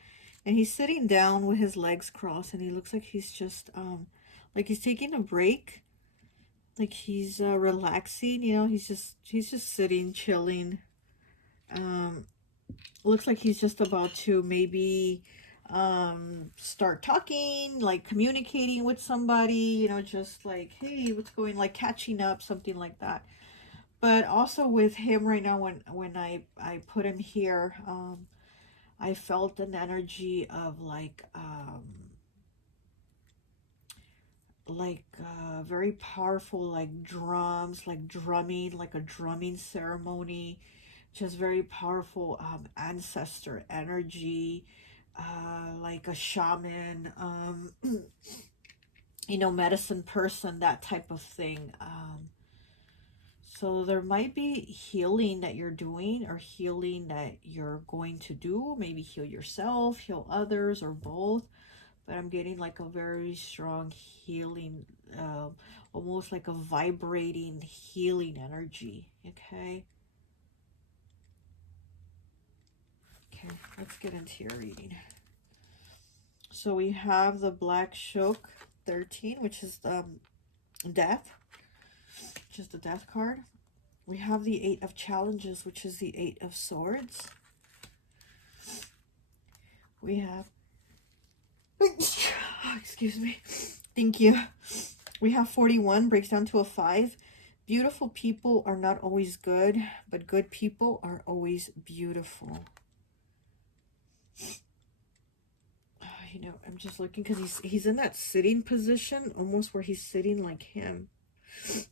And he's sitting down with his legs crossed, and he looks like he's just, like he's taking a break. Like he's relaxing, you know, he's just sitting, chilling. Looks like he's just about to maybe start talking, like communicating with somebody, you know, just like, hey, what's going, like catching up, something like that. But also with him right now, when I put him here, I felt an energy of like very powerful, like drums, like drumming, like a drumming ceremony, just very powerful ancestor energy, like a shaman, you know, medicine person, that type of thing. So there might be healing that you're doing, or healing that you're going to do. Maybe heal yourself, heal others, or both. But I'm getting like a very strong healing, almost like a vibrating, healing energy, okay? Okay, let's get into your reading. So we have the Black Shook 13, which is death, which is the death card. We have the 8 of Challenges, which is the 8 of Swords. We have, excuse me, thank you. We have 41, breaks down to a 5. Beautiful people are not always good, but good people are always beautiful. You know, I'm just looking because he's in that sitting position, almost where he's sitting like him.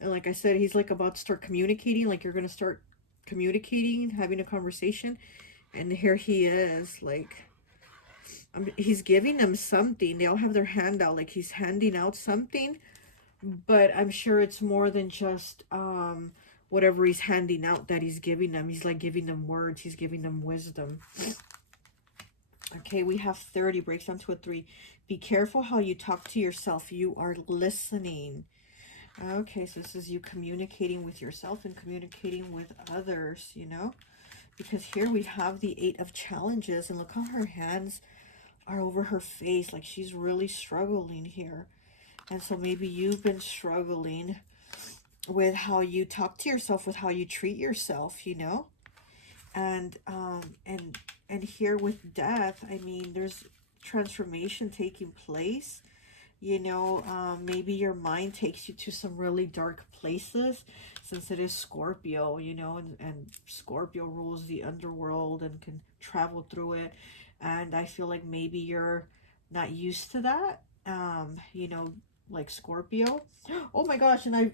And like I said, he's like about to start communicating, like you're going to start communicating, having a conversation. And here he is, like, he's giving them something. They all have their hand out, like he's handing out something. But I'm sure it's more than just whatever he's handing out that he's giving them. He's like giving them words. He's giving them wisdom. Okay, we have 30, breaks down to a 3. Be careful how you talk to yourself. You are listening. Okay, so this is you communicating with yourself and communicating with others, you know. Because here we have the 8 of Challenges. And look how her hands are over her face. Like she's really struggling here. And so maybe you've been struggling with how you talk to yourself, with how you treat yourself, you know. And here with death, I mean, there's transformation taking place. You know, maybe your mind takes you to some really dark places, since it is Scorpio, you know, and Scorpio rules the underworld and can travel through it. And I feel like maybe you're not used to that, you know, like Scorpio. Oh my gosh, and I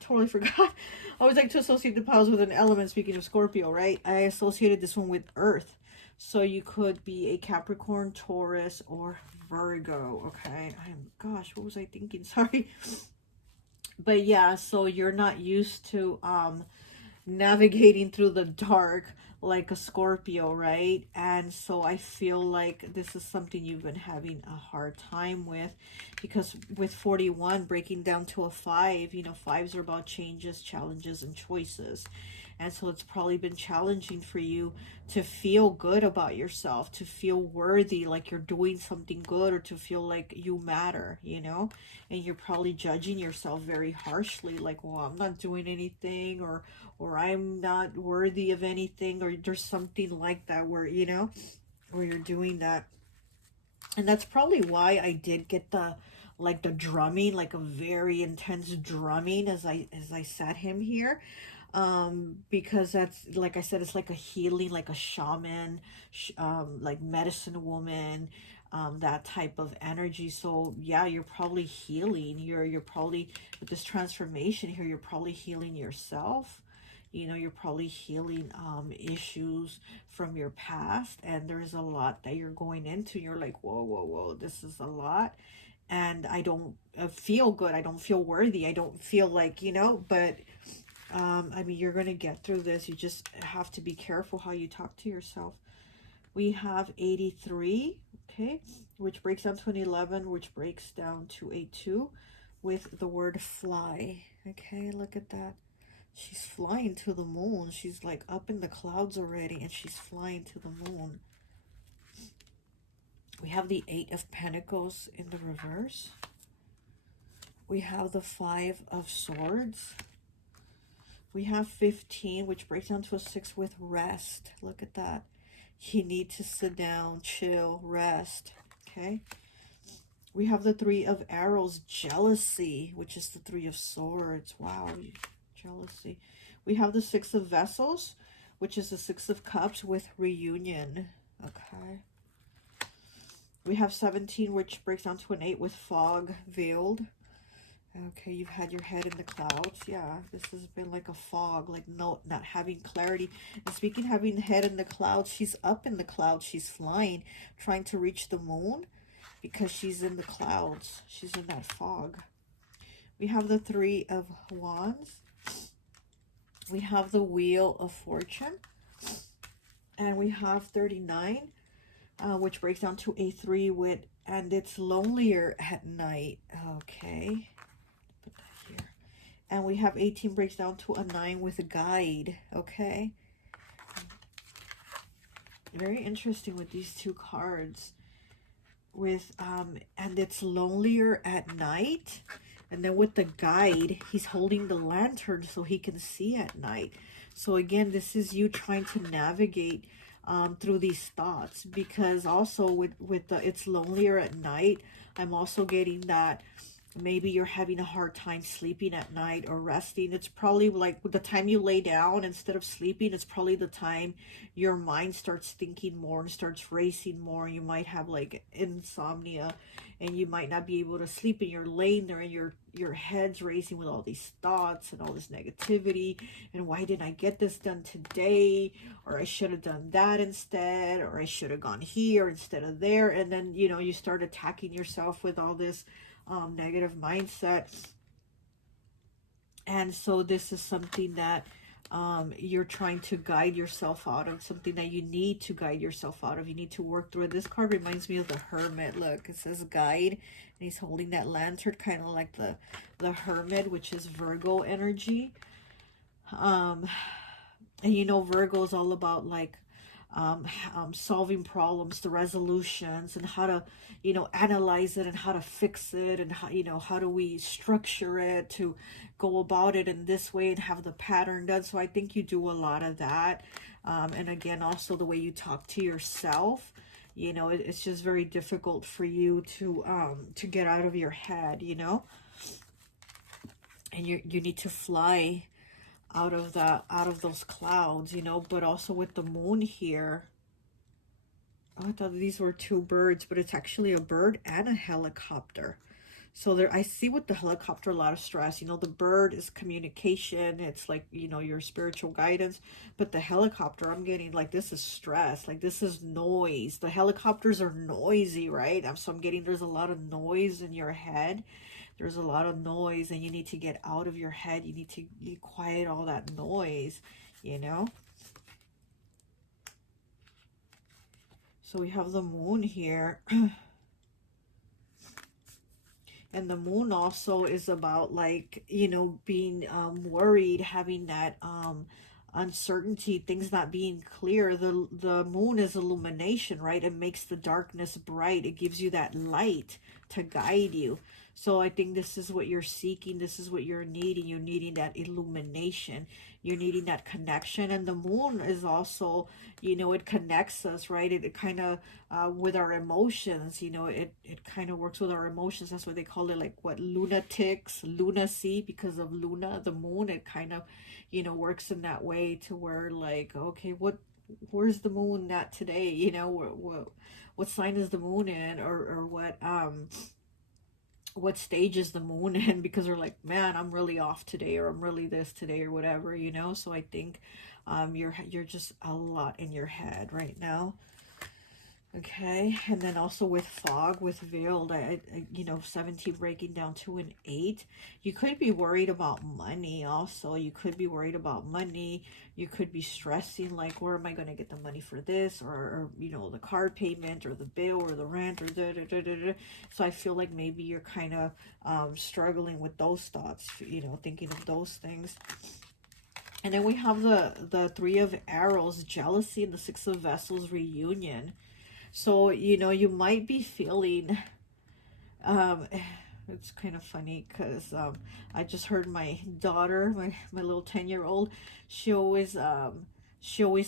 totally forgot. I always like to associate the powers with an element, speaking of Scorpio, right? I associated this one with Earth. So you could be a Capricorn, Taurus, or Virgo, okay? Gosh, what was I thinking? Sorry. But yeah, so you're not used to navigating through the dark like a Scorpio, right? And so I feel like this is something you've been having a hard time with, because with 41 breaking down to a 5, you know, 5s are about changes, challenges, and choices. And so it's probably been challenging for you to feel good about yourself, to feel worthy, like you're doing something good, or to feel like you matter, you know? And you're probably judging yourself very harshly, like, well, I'm not doing anything, or I'm not worthy of anything, or there's something like that where, you know, where you're doing that. And that's probably why I did get the, like, the drumming, like a very intense drumming as I sat him here. Because that's, like I said, it's like a healing, like a shaman, like medicine woman, that type of energy. So yeah, you're probably healing. You're probably, with this transformation here, you're probably healing yourself. You know, you're probably healing issues from your past, and there's a lot that you're going into. You're like, whoa, whoa, whoa, this is a lot. And I don't feel good. I don't feel worthy. I don't feel like, you know, but I mean, you're going to get through this. You just have to be careful how you talk to yourself. We have 83, okay, which breaks down to an 11, which breaks down to a 2 with the word fly. Okay, look at that. She's flying to the moon. She's like up in the clouds already, and she's flying to the moon. We have the 8 of Pentacles in the reverse. We have the 5 of Swords. We have 15, which breaks down to a 6 with rest. Look at that. You need to sit down, chill, rest. Okay. We have the 3 of Arrows, jealousy, which is the 3 of Swords. Wow, jealousy. We have the 6 of Vessels, which is the 6 of Cups with reunion. Okay. We have 17, which breaks down to an 8 with fog, veiled. Okay, you've had your head in the clouds. Yeah, this has been like a fog, like not having clarity. And speaking of having the head in the clouds, she's up in the clouds. She's flying, trying to reach the moon because she's in the clouds. She's in that fog. We have the 3 of Wands. We have the Wheel of Fortune. And we have 39, which breaks down to a 3 with, and it's lonelier at night. Okay. Put that here. And we have 18 breaks down to a 9 with a guide. Okay. Very interesting with these two cards. With and it's lonelier at night. And then with the guide, he's holding the lantern so he can see at night. So again, this is you trying to navigate through these thoughts, because also with the it's lonelier at night, I'm also getting that maybe you're having a hard time sleeping at night or resting. It's probably like the time you lay down instead of sleeping, it's probably the time your mind starts thinking more and starts racing more. You might have like insomnia and you might not be able to sleep, and you're laying there and your head's racing with all these thoughts and all this negativity, and why didn't I get this done today, or I should have done that instead, or I should have gone here instead of there. And then you start attacking yourself with all this negative mindset. And so this is something that you're trying to guide yourself out of, something that you need to guide yourself out of. You need to work through it. This card reminds me of the Hermit. Look, it says guide, and he's holding that lantern, kind of like the Hermit, which is Virgo energy. And Virgo is all about like solving problems, the resolutions, and how to analyze it and how to fix it, and how do we structure it to go about it in this way and have the pattern done. So I think you do a lot of that. And again, also the way you talk to yourself, it's just very difficult for you to get out of your head, and you need to fly out of those clouds, but also with the moon here. Oh, I thought these were two birds, but it's actually a bird and a helicopter. So there, I see with the helicopter a lot of stress. The bird is communication. It's like, your spiritual guidance. But the helicopter, I'm getting like, this is stress. Like, this is noise. The helicopters are noisy, right? So I'm getting there's a lot of noise in your head. There's a lot of noise, and you need to get out of your head. You need to quiet all that noise, So we have the moon here. And the moon also is about like, being worried, having that uncertainty, things not being clear. The moon is illumination, right? It makes the darkness bright. It gives you that light to guide you. So I think this is what you're seeking. This is what you're needing. You're needing that illumination. You're needing that connection. And the moon is also, it connects us, right? It kind of, with our emotions, it kind of works with our emotions. That's what they call it, like what, lunatics, lunacy, because of Luna, the moon. It kind of, works in that way to where like, okay, where's the moon at today? What sign is the moon in, or what stage is the moon in, because they're like, man, I'm really off today, or I'm really this today, or whatever, So I think you're just a lot in your head right now. Okay, and then also with fog, with veiled, 17 breaking down to an 8. You could be worried about money also. You could be worried about money. You could be stressing, like, where am I going to get the money for this? Or the car payment, or the bill, or the rent, or da. So I feel like maybe you're kind of struggling with those thoughts, thinking of those things. And then we have the 3 of Arrows, jealousy, and the 6 of Vessels, reunion. So, you might be feeling, it's kind of funny because I just heard my daughter, my little 10-year-old, she always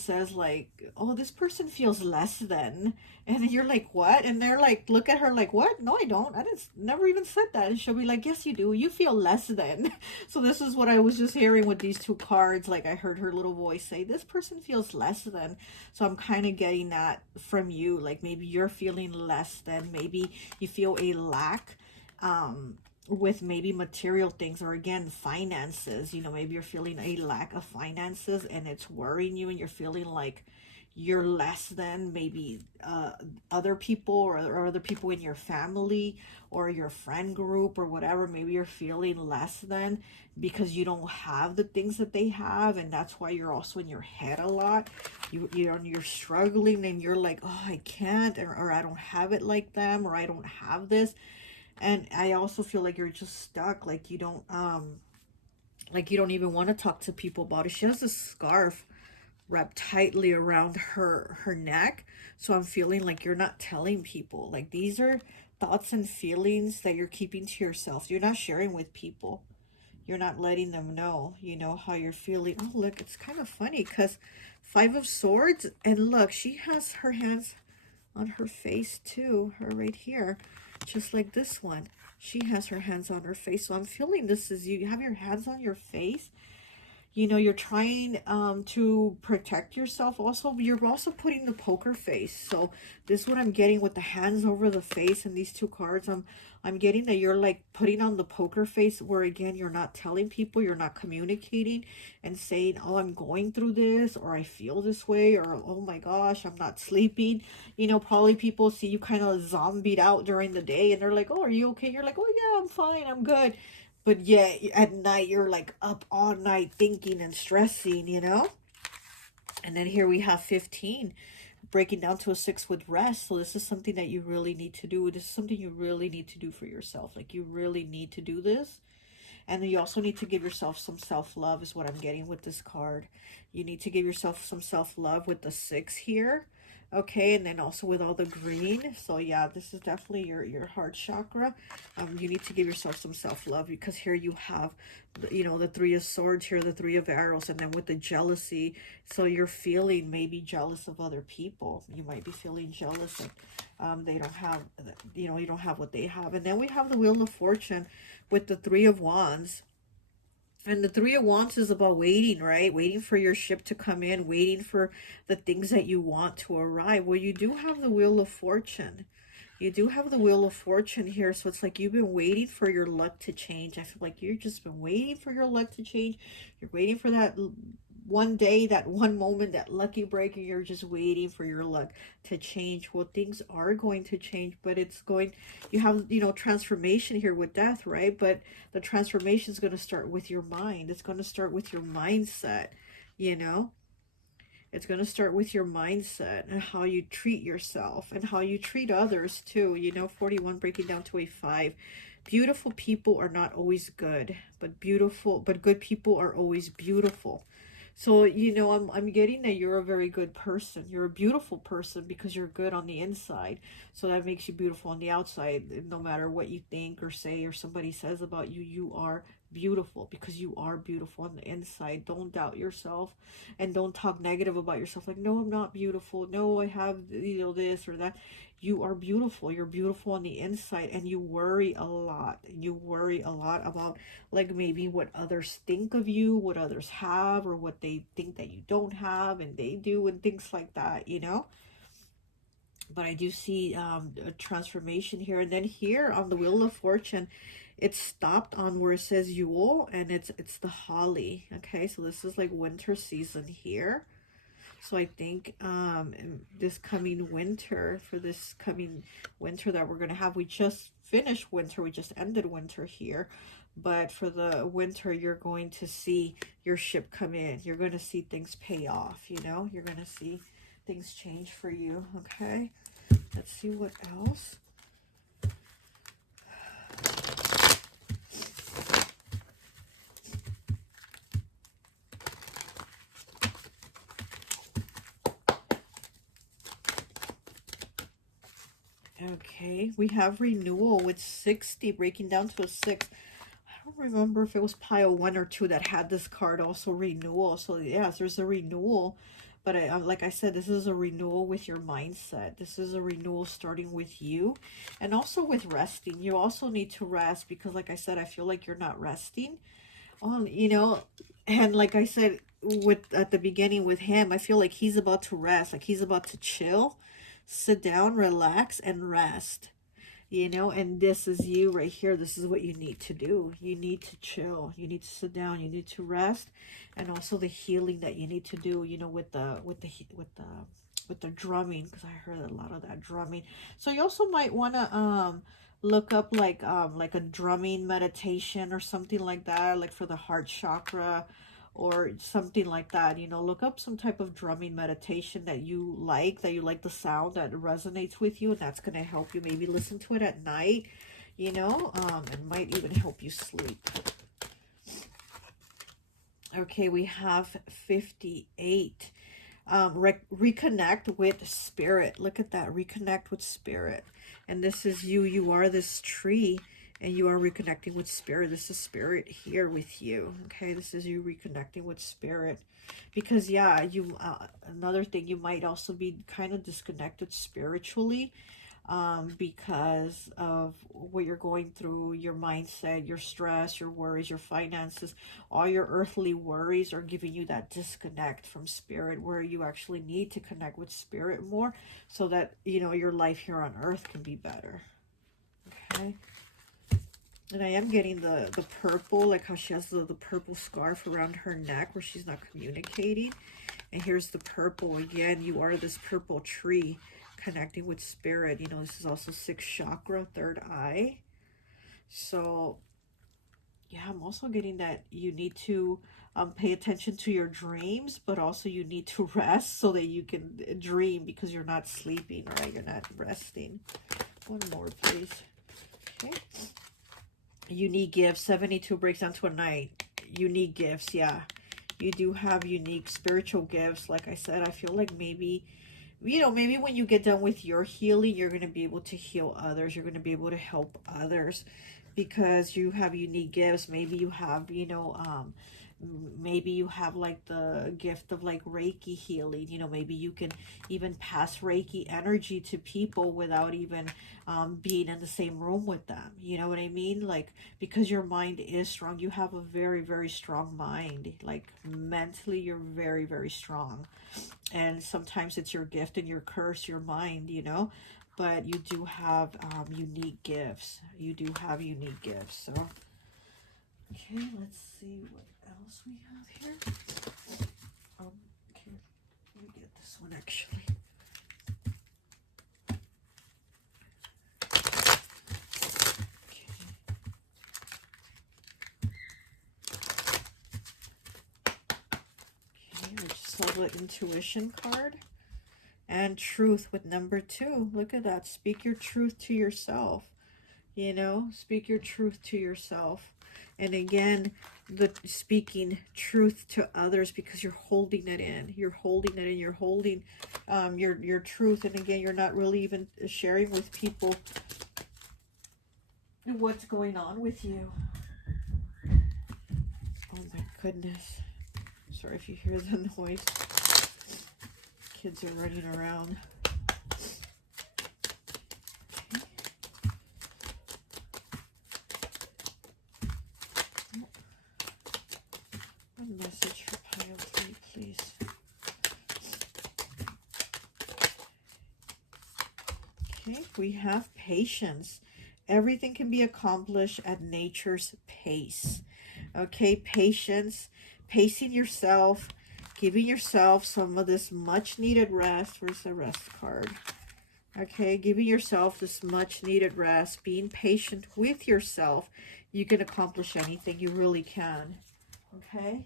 says like, oh, this person feels less than. And you're like, what? And they're like, look at her like, what? No, I don't. I didn't, never even said that. And she'll be like, yes, you do. You feel less than. So this is what I was just hearing with these two cards. Like, I heard her little voice say, this person feels less than. So I'm kind of getting that from you. Like, maybe you're feeling less than. Maybe you feel a lack with maybe material things, or again, finances. Maybe you're feeling a lack of finances and it's worrying you, and you're feeling like you're less than maybe other people, or other people in your family or your friend group or whatever. Maybe you're feeling less than because you don't have the things that they have, and that's why you're also in your head a lot. You're struggling, and you're like, oh, I can't, or I don't have it like them, or I don't have this. And I also feel like you're just stuck, like you don't Like you don't even want to talk to people about it. She has a scarf wrapped tightly around her neck. So I'm feeling like you're not telling people. Like these are thoughts and feelings that you're keeping to yourself. You're not sharing with people. You're not letting them know, you know, how you're feeling. Oh, look, it's kind of funny because Five of Swords. And look, she has her hands on her face too. Her right here. Just like this one. She has her hands on her face. So I'm feeling this is you have your hands on your face. You know, you're trying to protect yourself. Also, you're also putting the poker face. So this is what I'm getting with the hands over the face and these two cards. I'm getting that you're like putting on the poker face, where again you're not telling people, you're not communicating and saying, oh, I'm going through this, or I feel this way, or oh my gosh, I'm not sleeping. You know, probably people see you kind of zombied out during the day and they're like, oh, are you okay? You're like, oh yeah, I'm fine, I'm good. But yeah, at night you're like up all night thinking and stressing, you know? And then here we have 15, breaking down to a 6 with rest. So this is something that you really need to do. This is something you really need to do for yourself. Like you really need to do this. And then you also need to give yourself some self-love is what I'm getting with this card. You need to give yourself some self-love with the 6 here. Okay, and then also with all the green. So yeah, this is definitely your heart chakra. You need to give yourself some self-love, because here you have, you know, the 3 of Swords here, the 3 of Arrows, and then with the jealousy. So you're feeling maybe jealous of other people. You might be feeling jealous of they don't have, you know, you don't have what they have. And then we have the Wheel of Fortune with the 3 of Wands. And the 3 of Wands is about waiting, right? Waiting for your ship to come in, waiting for the things that you want to arrive. Well, you do have the Wheel of Fortune. You do have the Wheel of Fortune here. So it's like you've been waiting for your luck to change. I feel like you've just been waiting for your luck to change. You're waiting for that one day, that one moment, that lucky break, and you're just waiting for your luck to change. Well, things are going to change, but it's going, you have, you know, transformation here with death, right? But the transformation is going to start with your mind. It's going to start with your mindset, you know? It's going to start with your mindset and how you treat yourself and how you treat others too. You know, 41 breaking down to a 5. Beautiful people are not always good, but good people are always beautiful. So, you know, I'm getting that you're a very good person. You're a beautiful person because you're good on the inside. So that makes you beautiful on the outside. No matter what you think or say or somebody says about you, you are beautiful because you are beautiful on the inside. Don't doubt yourself and don't talk negative about yourself. Like, no, I'm not beautiful. No, I have, you know, this or that. You are beautiful. You're beautiful on the inside, and you worry a lot. You worry a lot about like maybe what others think of you, what others have, or what they think that you don't have and they do, and things like that, you know. But I do see a transformation here. And then here on the Wheel of Fortune, it's stopped on where it says Yule, and it's the holly. Okay, so this is like winter season here. So I think this coming winter, for this coming winter that we're going to have, we just finished winter, we just ended winter here. But for the winter, you're going to see your ship come in. You're going to see things pay off, you know. You're going to see things change for you, okay? Let's see what else. Okay, we have renewal with 60, breaking down to a 6. I don't remember if it was pile 1 or 2 that had this card, also renewal. So yes, there's a renewal. But like I said, this is a renewal with your mindset. This is a renewal starting with you, and also with resting. You also need to rest, because like I said, I feel like you're not resting. You know, and like I said at the beginning with him, I feel like he's about to rest, like he's about to chill, sit down, relax, and rest. You know, and this is you right here. This is what you need to do. You need to chill. You need to sit down. You need to rest, and also the healing that you need to do. You know, with the drumming, because I heard a lot of that drumming. So you also might want to look up like a drumming meditation or something like that, like for the heart chakra or something like that. You know, look up some type of drumming meditation that you like the sound, that resonates with you, and that's going to help you. Maybe listen to it at night, you know, and might even help you sleep. Okay, we have 58. Reconnect with spirit. Look at that. Reconnect with spirit. And this is you. You are this tree, and you are reconnecting with spirit. This is spirit here with you. Okay, this is you reconnecting with spirit. Because, yeah, you another thing, you might also be kind of disconnected spiritually, because of what you're going through, your mindset, your stress, your worries, your finances. All your earthly worries are giving you that disconnect from spirit, where you actually need to connect with spirit more, so that, you know, your life here on earth can be better. Okay. And I am getting the purple, like how she has the purple scarf around her neck where she's not communicating. And here's the purple again. You are this purple tree connecting with spirit. You know, this is also 6th chakra, 3rd eye. So yeah, I'm also getting that you need to pay attention to your dreams, but also you need to rest so that you can dream, because you're not sleeping, right? You're not resting. One more, please. Okay. Unique gifts. 72 breaks down to a 9. Unique gifts, yeah. You do have unique spiritual gifts. Like I said, I feel like maybe, you know, maybe when you get done with your healing, you're going to be able to heal others. You're going to be able to help others, because you have unique gifts. Maybe you have, you know, maybe you have like the gift of like Reiki healing. You know, maybe you can even pass Reiki energy to people without even being in the same room with them. You know what I mean? Like, because your mind is strong. You have a very, very strong mind. Like, mentally, you're very, very strong. And sometimes it's your gift and your curse, your mind, you know. But you do have unique gifts. You do have unique gifts. So, okay, let's see what else we have here. Okay, let me get this one actually. Okay, I just saw the intuition card. And truth with number 2. Look at that. Speak your truth to yourself. You know, speak your truth to yourself. And again, the speaking truth to others, because you're holding it in. You're holding it in. You're holding your truth. And again, you're not really even sharing with people what's going on with you. Oh my goodness. Sorry if you hear the noise. Kids are running around. One message for pile 3, please. Okay, we have patience. Everything can be accomplished at nature's pace. Okay, patience, pacing yourself, giving yourself some of this much needed rest. Where's the rest card? Okay, giving yourself this much needed rest, being patient with yourself. You can accomplish anything. You really can. Okay,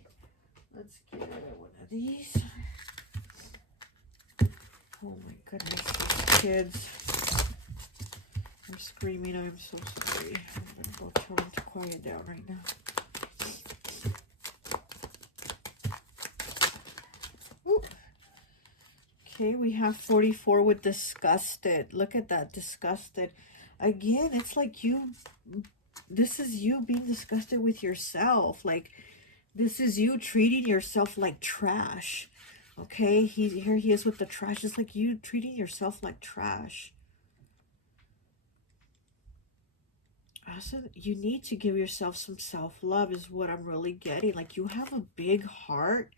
let's get one of these. Oh my goodness, these kids are screaming. I'm so sorry. I'm going to go tell them to quiet down right now. Ooh. Okay, we have 44 with disgusted. Look at that, disgusted. Again, it's like you, this is you being disgusted with yourself. Like, this is you treating yourself like trash. Okay, here he is with the trash. It's like you treating yourself like trash. Also, you need to give yourself some self-love is what I'm really getting. Like, you have a big heart,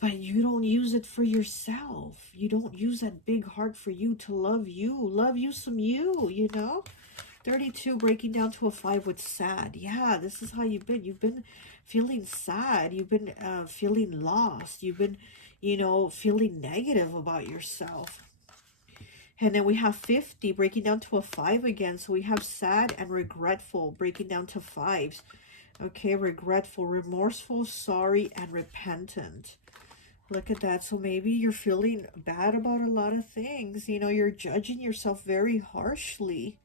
but you don't use it for yourself. You don't use that big heart for you to love you. Love you some you know? 32 breaking down to a 5 with sad. Yeah, this is how you've been. You've been feeling sad. You've been feeling lost. You've been, you know, feeling negative about yourself. And then we have 50 breaking down to a 5 again. So we have sad and regretful breaking down to 5s. Okay, regretful, remorseful, sorry, and repentant. Look at that. So maybe you're feeling bad about a lot of things. You know, you're judging yourself very harshly.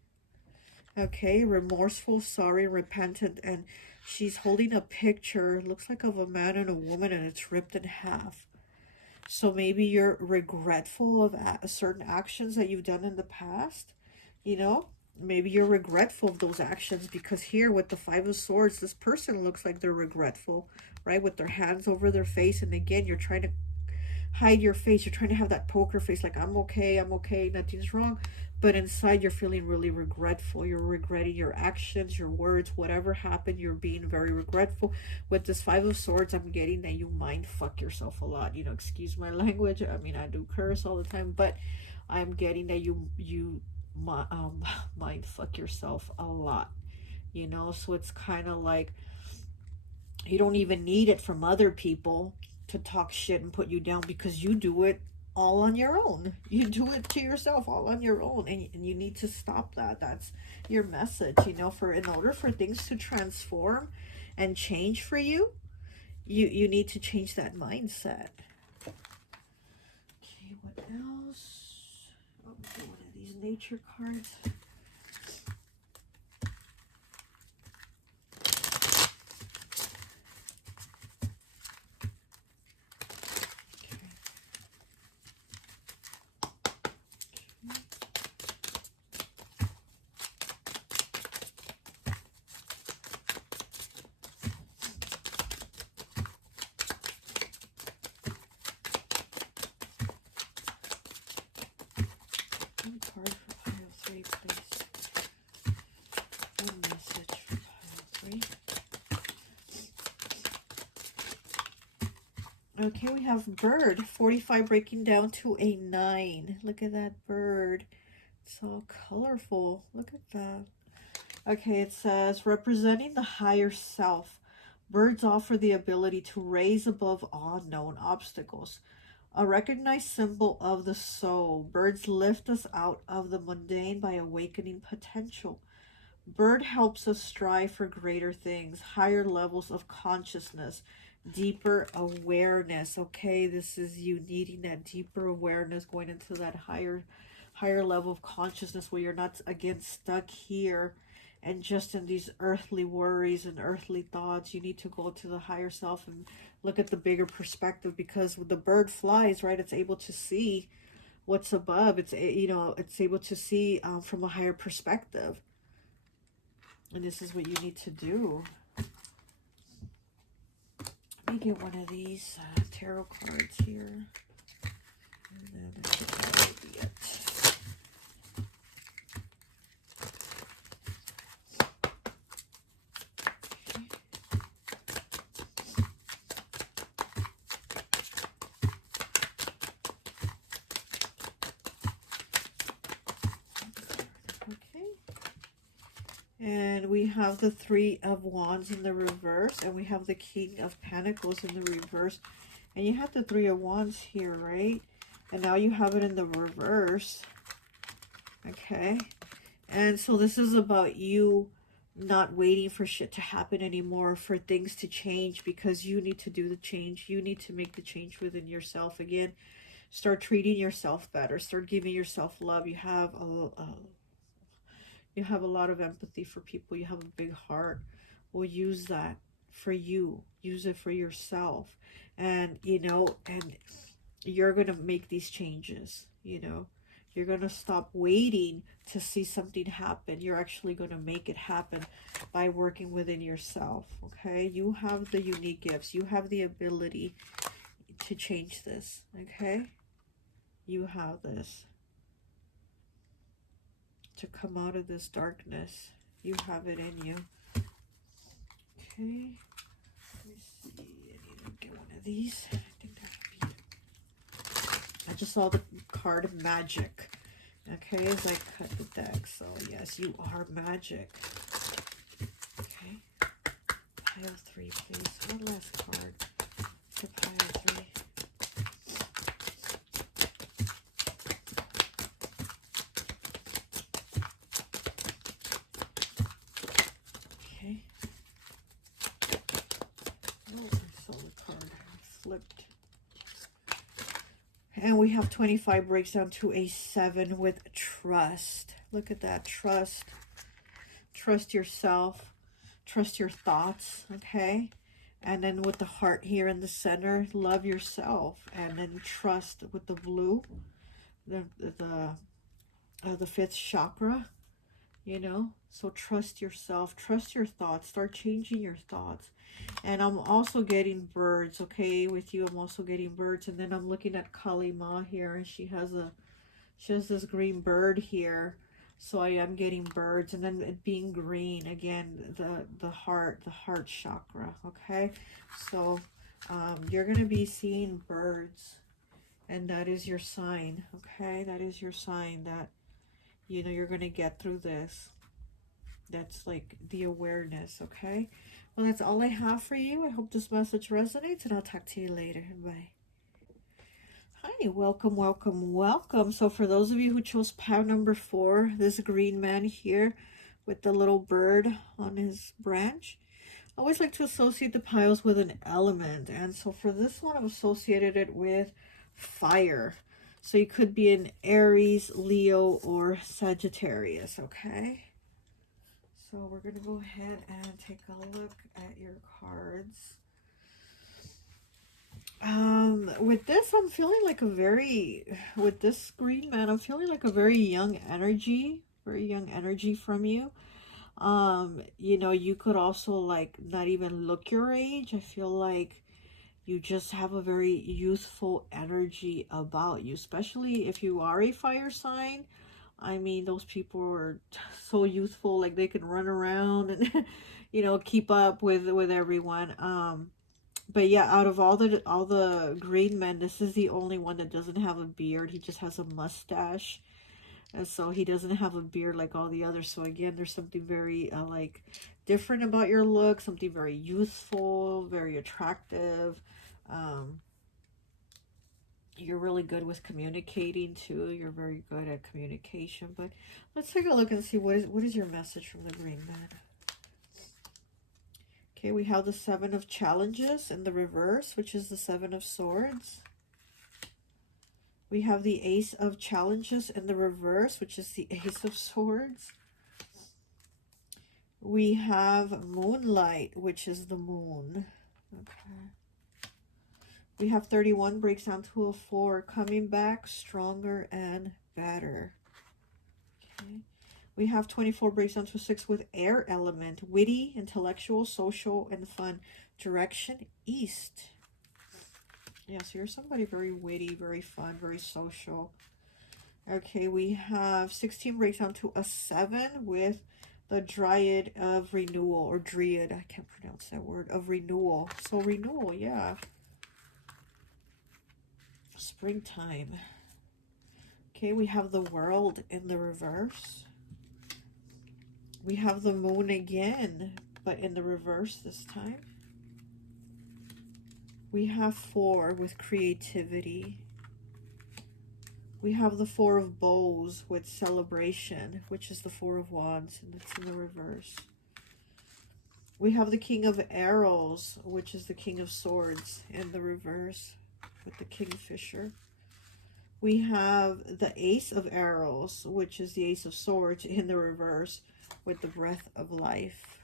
Okay, remorseful, sorry, repentant, and She's holding a picture, looks like of a man and a woman, and it's ripped in half. So maybe you're regretful of certain actions that you've done in the past, you know? Maybe you're regretful of those actions, because here with the Five of Swords, this person looks like they're regretful, right? With their hands over their face. And again, you're trying to hide your face. You're trying to have that poker face, like, I'm okay, nothing's wrong. But inside, you're feeling really regretful. You're regretting your actions, your words, whatever happened. You're being very regretful. With this Five of Swords, I'm getting that you mind fuck yourself a lot. You know, excuse my language. I mean, I do curse all the time, but I'm getting that you mind fuck yourself a lot. You know, so it's kind of like you don't even need it from other people to talk shit and put you down, because you do it all on your own. You do it to yourself all on your own, and you need to stop that. That's your message, you know. For in order for things to transform and change for you, you need to change that mindset. Okay, what else? Oh, one of these nature cards. Card for pile 3, please. One message for pile 3. Okay, we have bird. 45 breaking down to a 9. Look at that bird. It's all colorful. Look at that. Okay, it says, representing the higher self, birds offer the ability to raise above unknown obstacles. A recognized symbol of the soul, birds lift us out of the mundane by awakening potential. Bird helps us strive for greater things, higher levels of consciousness, deeper awareness. Okay, this is you needing that deeper awareness, going into that higher level of consciousness where you're not, again, stuck here and just in these earthly worries and earthly thoughts. You need to go to the higher self and look at the bigger perspective, because when the bird flies, right, it's able to see what's above. It's, you know, it's able to see from a higher perspective. And this is what you need to do. Let me get one of these tarot cards here. And then I think that will be it. And we have the Three of Wands in the reverse, and we have the King of Pentacles in the reverse. And you have the Three of Wands here, right? And now you have it in the reverse. Okay. And so this is about you not waiting for shit to happen anymore, for things to change, because you need to do the change. You need to make the change within yourself. Again, start treating yourself better. Start giving yourself love. You have a lot of empathy for people. You have a big heart. Well, use that for you. Use it for yourself. And, you know, and you're going to make these changes, you know. You're going to stop waiting to see something happen. You're actually going to make it happen by working within yourself, okay? You have the unique gifts. You have the ability to change this, okay? You have this. To come out of this darkness. You have it in you. Okay. Let me see. I need to get one of these. I think that could be it. I just saw the card magic. Okay, as I cut the deck. So yes, you are magic. Okay. Pile 3, please. One last card for pile 3. Flipped. And we have 25 breaks down to a 7 with trust. Look at that. Trust. Trust yourself. trust your thoughts, okay? And then with the heart here in the center, love yourself. And then trust with the blue, the fifth chakra, you know. So trust yourself, trust your thoughts, start changing your thoughts. And I'm also getting birds, okay? With you, I'm also getting birds. And then I'm looking at Kali Ma here, and she has this green bird here. So I am getting birds, and then it being green again, the heart chakra, okay? So you're gonna be seeing birds, and that is your sign, okay? That is your sign that, you know, you're gonna get through this. That's like the awareness, okay? Well, that's all I have for you. I hope this message resonates, and I'll talk to you later. Bye. Hi, welcome, welcome, welcome. So for those of you who chose pile number 4, this green man here with the little bird on his branch, I always like to associate the piles with an element. And so for this one, I've associated it with fire. So you could be an Aries, Leo, or Sagittarius, okay? So we're going to go ahead and take a look at your cards. With this, I'm feeling like with this green man, I'm feeling like a very young energy from you. You know, you could also like not even look your age. I feel like you just have a very youthful energy about you, especially if you are a fire sign. I mean, those people are so youthful, like they can run around and, you know, keep up with everyone. But yeah, out of all the green men, this is the only one that doesn't have a beard. He just has a mustache. And so he doesn't have a beard like all the others. So again, there's something very like different about your look, something very youthful, very attractive. You're really good with communicating too. You're very good at communication. But let's take a look and see what is your message from the green man. Okay, we have the 7 of challenges in the reverse, which is the 7 of swords. We have the Ace of challenges in the reverse, which is the Ace of swords. We have moonlight, which is the moon. Okay. We have 31 breaks down to a 4, coming back stronger and better. Okay. We have 24 breaks down to a 6 with air element, witty, intellectual, social, and fun. Direction east. Yeah, so you're somebody very witty, very fun, very social. Okay, we have 16 breaks down to a 7 with the Dryad of renewal, or Dryad, I can't pronounce that word, of renewal. So renewal, yeah. Springtime. Okay, we have the World in the reverse. We have the Moon again, but in the reverse this time. We have 4 with creativity. We have the 4 of bows with celebration, which is the 4 of wands, and it's in the reverse. We have the King of arrows, which is the King of swords, in the reverse with the Kingfisher. We have the Ace of arrows, which is the Ace of swords, in the reverse with the breath of life.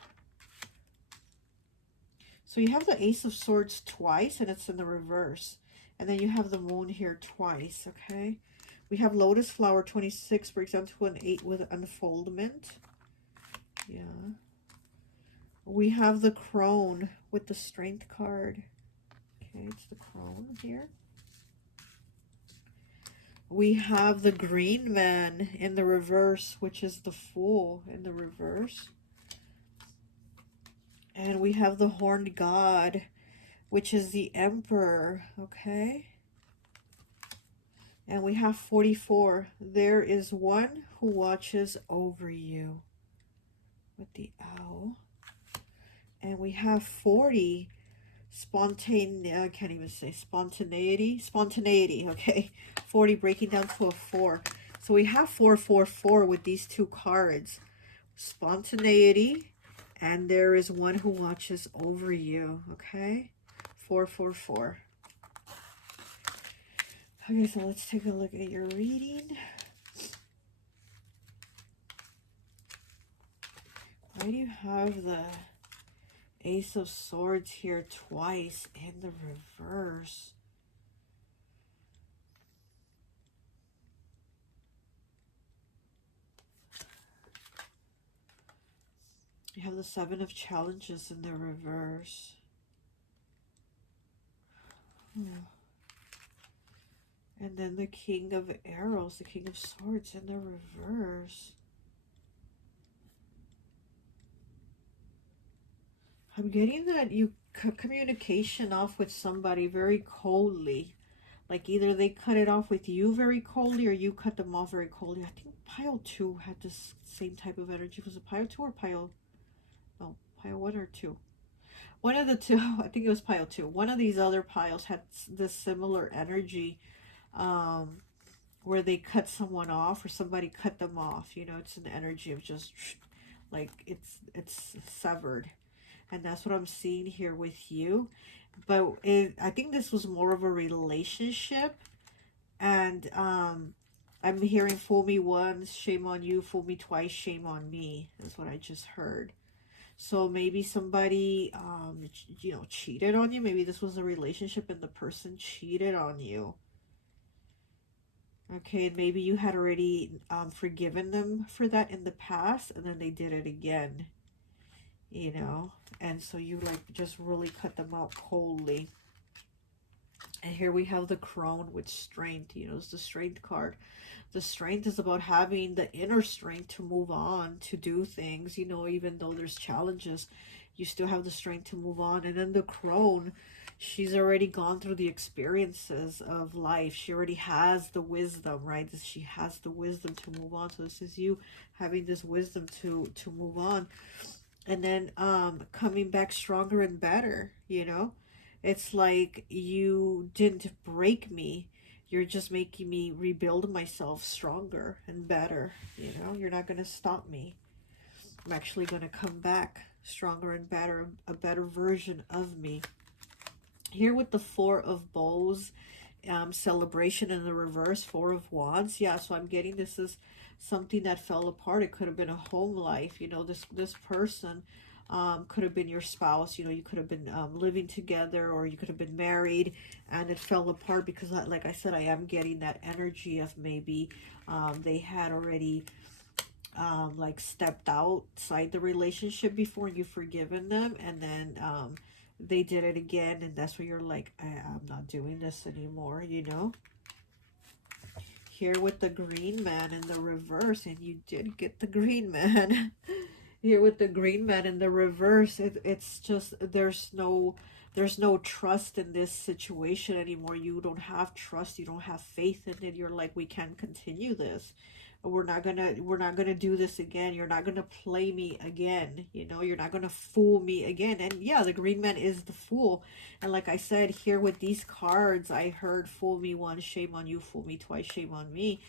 So you have the Ace of swords twice, and it's in the reverse. And then you have the moon here twice, okay? We have lotus flower 26 breaks down to an 8 with unfoldment. Yeah. We have the crone with the strength card. Okay, it's the crone here. We have the green man in the reverse, which is the fool in the reverse. And we have the horned god, which is the emperor, okay? And we have 44. There is one who watches over you with the owl. And we have 40. I can't even say spontaneity, okay? 40 breaking down to a 4. So we have 444 with these 2 cards. Spontaneity, and there is one who watches over you, okay? 444. Okay, so let's take a look at your reading. Why do you have the Ace of Swords here twice in the reverse. You have the Seven of Challenges in the reverse. And then the King of Arrows, the King of Swords in the reverse. I'm getting that you cut communication off with somebody very coldly. Like either they cut it off with you very coldly or you cut them off very coldly. I think pile 2 had this same type of energy. Was it pile 2 or pile... No, pile 1 or 2. One of the two. I think it was pile 2. One of these other piles had this similar energy where they cut someone off or somebody cut them off. You know, it's an energy of just like it's severed. And that's what I'm seeing here with you. But I think this was more of a relationship. And I'm hearing fool me once, shame on you, fool me twice, shame on me. That's what I just heard. So maybe somebody, you know, cheated on you. Maybe this was a relationship and the person cheated on you. Okay, and maybe you had already forgiven them for that in the past, and then they did it again. You know, and so you like just really cut them out coldly. And here we have the Crone with strength. You know, it's the strength card. The strength is about having the inner strength to move on, to do things, you know, even though there's challenges, you still have the strength to move on. And then the Crone, she's already gone through the experiences of life. She already has the wisdom, right? She has the wisdom to move on. So this is you having this wisdom to move on. And then coming back stronger and better, you know? It's like you didn't break me. You're just making me rebuild myself stronger and better, you know? You're not going to stop me. I'm actually going to come back stronger and better, a better version of me. Here with the Four of Bows, celebration in the reverse, Four of Wands. Yeah, so I'm getting this is something that fell apart. It could have been a home life. You know, this person could have been your spouse. You know, you could have been living together, or you could have been married, and it fell apart because, like I said, I am getting that energy of maybe they had already like stepped outside the relationship before, and you've forgiven them, and then they did it again, and that's where you're like, I'm not doing this anymore, you know? Here with the Green Man in the reverse, and you did get the Green Man. Here with the Green Man in the reverse, it's just, there's no trust in this situation anymore. You don't have trust, you don't have faith in it. You're like, we can't continue this. We're not gonna do this again. You're not gonna play me again. You know, you're not gonna fool me again. And yeah, the Green Man is the fool. And like I said, here with these cards, I heard fool me once, shame on you, fool me twice, shame on me.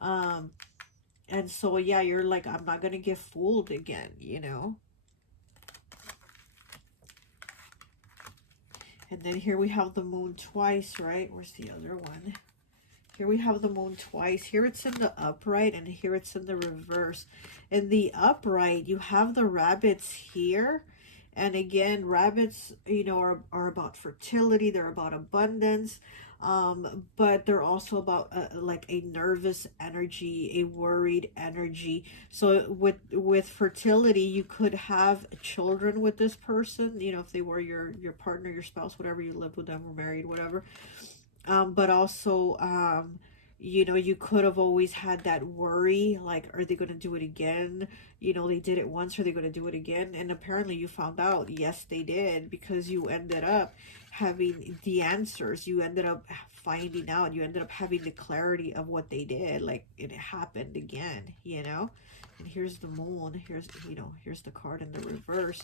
And so yeah, you're like, I'm not gonna get fooled again, you know. And then here we have the Moon twice, right? Where's the other one? Here we have the Moon twice. Here it's in the upright, and here it's in the reverse. In the upright, you have the rabbits here. And again, rabbits, you know, are about fertility. They're about abundance. But they're also about like a nervous energy, a worried energy. So with fertility, you could have children with this person, you know, if they were your partner, your spouse, whatever, you live with them or married, whatever. But also, you know, you could have always had that worry, like, are they going to do it again? You know, they did it once, are they going to do it again? And apparently you found out, yes, they did, because you ended up having the answers. You ended up finding out, you ended up having the clarity of what they did. Like, it happened again, you know? And here's the Moon, here's, you know, here's the card in the reverse.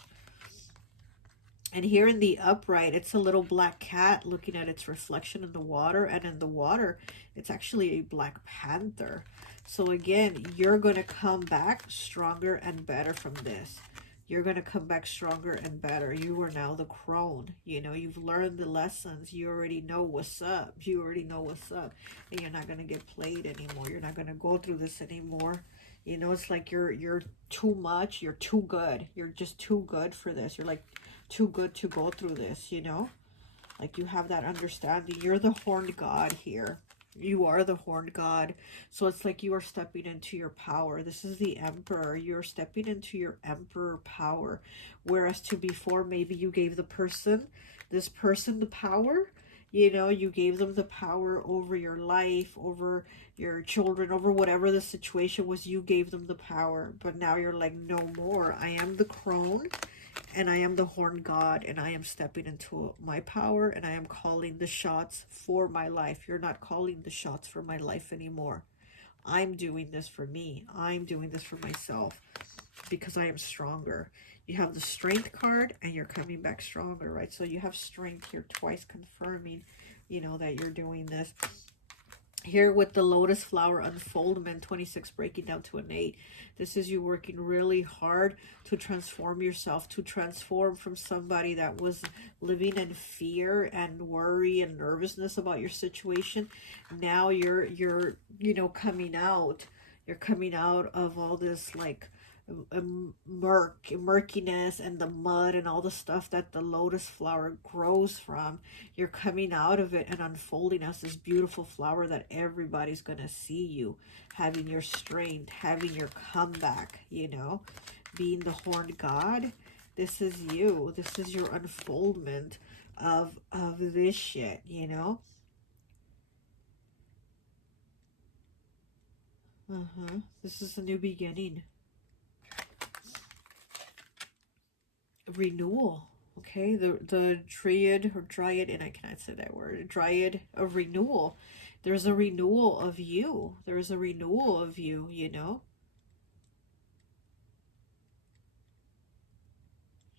And here in the upright, it's a little black cat looking at its reflection in the water. And in the water, it's actually a black panther. So again, you're going to come back stronger and better from this. You're going to come back stronger and better. You are now the Crone. You know, you've learned the lessons. You already know what's up. You already know what's up. And you're not going to get played anymore. You're not going to go through this anymore. You know, it's like you're too much. You're too good. You're just too good for this. You're like too good to go through this, you know? Like you have that understanding. You're the horned god here. You are the horned god. So it's like you are stepping into your power. This is the emperor. You're stepping into your emperor power. Whereas to before, maybe you gave this person the power. You know, you gave them the power over your life, over your children, over whatever the situation was. You gave them the power. But now you're like, no more. I am the crone. And I am the horned god, and I am stepping into my power, and I am calling the shots for my life. You're not calling the shots for my life anymore. I'm doing this for me. I'm doing this for myself because I am stronger. You have the strength card, and you're coming back stronger, right? So you have strength here twice, confirming, you know, that you're doing this. Here with the lotus flower unfoldment, 26 breaking down to an 8. This is you working really hard to transform yourself, to transform from somebody that was living in fear and worry and nervousness about your situation. Now you're you know, coming out. You're coming out of all this like murkiness and the mud and all the stuff that the lotus flower grows from. You're coming out of it and unfolding as this beautiful flower that everybody's gonna see you having your strength, having your comeback, you know, being the horned god. This is you. This is your unfoldment of this shit, you know. This is a new beginning. Renewal. Okay, the dryad, and I cannot say that word, dryad of renewal. There's a renewal of you. There's a renewal of you, you know.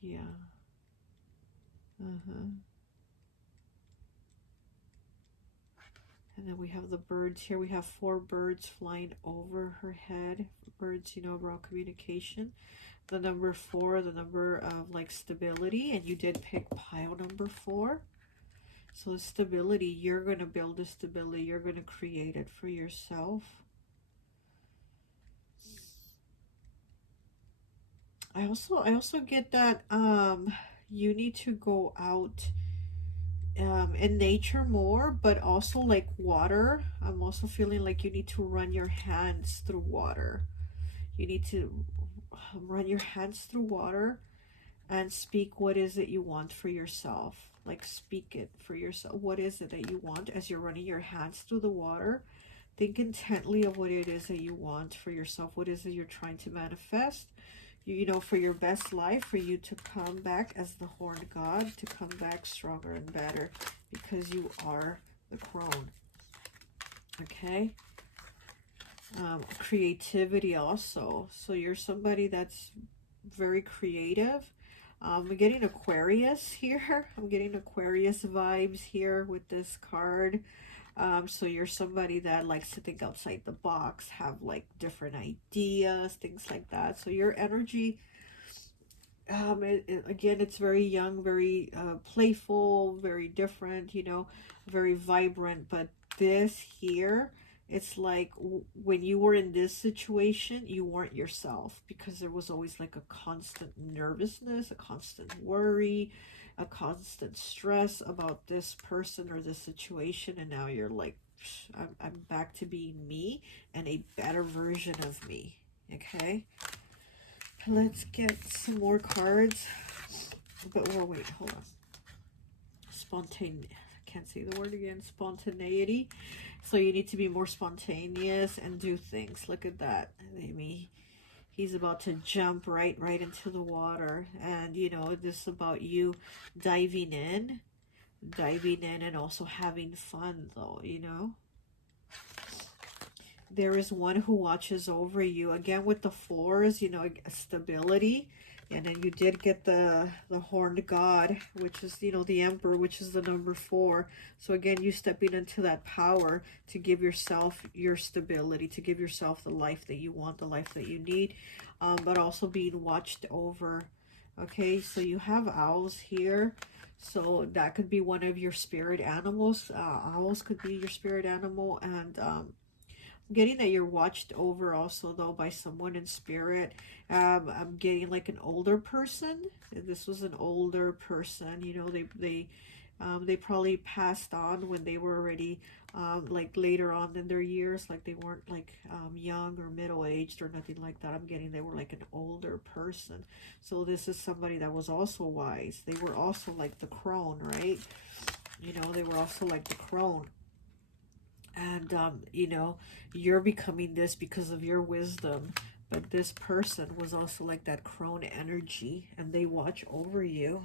Yeah. And then we have the birds here. We have 4 birds flying over her head. Birds, you know, around communication. The number 4, the number of like stability, and you did pick pile number 4. So stability, you're going to build a stability. You're going to create it for yourself. I also get that you need to go out in nature more, but also like water. I'm also feeling like you need to run your hands through water. You need to run your hands through water and speak what is it you want for yourself. Like speak it for yourself. What is it that you want as you're running your hands through the water? Think intently of what it is that you want for yourself. What is it you're trying to manifest? You know, for your best life, for you to come back as the horned god, to come back stronger and better, because you are the crone. Okay? Creativity also. So you're somebody that's very creative. I'm getting Aquarius here. I'm getting Aquarius vibes here with this card. So you're somebody that likes to think outside the box, have like different ideas, things like that. So your energy, again, it's very young, very playful, very different, you know, very vibrant. But this here, it's like when you were in this situation, you weren't yourself, because there was always like a constant nervousness, a constant worry, a constant stress about this person or this situation. And now you're like, I'm back to being me and a better version of me. Okay, let's get some more cards. But oh wait, hold on. Can't say the word again. Spontaneity. So you need to be more spontaneous and do things. Look at that. He's about to jump right into the water. And you know, this is about you diving in and also having fun, though, you know. There is one who watches over you. Again, with the 4s, you know, stability. And then you did get the horned god, which is, you know, the emperor, which is the number 4. So again, you stepping into that power to give yourself your stability, to give yourself the life that you want, the life that you need, but also being watched over. Okay, so you have owls here. So that could be one of your spirit animals. Owls could be your spirit animal. And getting that you're watched over also, though, by someone in spirit. I'm getting like an older person. This was an older person. You know, they probably passed on when they were already like later on in their years. Like they weren't like young or middle aged or nothing like that. I'm getting they were like an older person. So this is somebody that was also wise. They were also like the crone, right? You know, they were also like the crone. And you know, you're becoming this because of your wisdom, but this person was also like that crone energy, and they watch over you.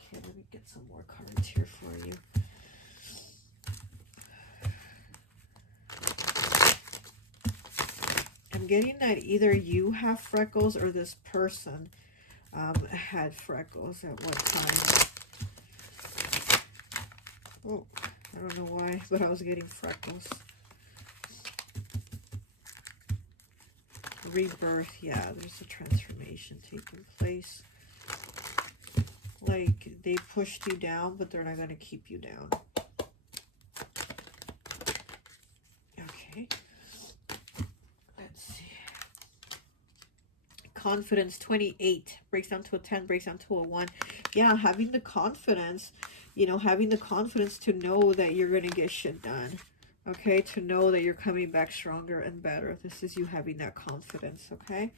Okay, let me get some more cards here for you. I'm getting that either you have freckles or this person had freckles at one time. Oh, I don't know why, but I was getting freckles. Rebirth, yeah, there's a transformation taking place. Like, they pushed you down, but they're not going to keep you down. Okay. Let's see. Confidence, 28. Breaks down to a 10, breaks down to a 1. Yeah, having the confidence, you know, having the confidence to know that you're going to get shit done. Okay, to know that you're coming back stronger and better. This is you having that confidence, okay?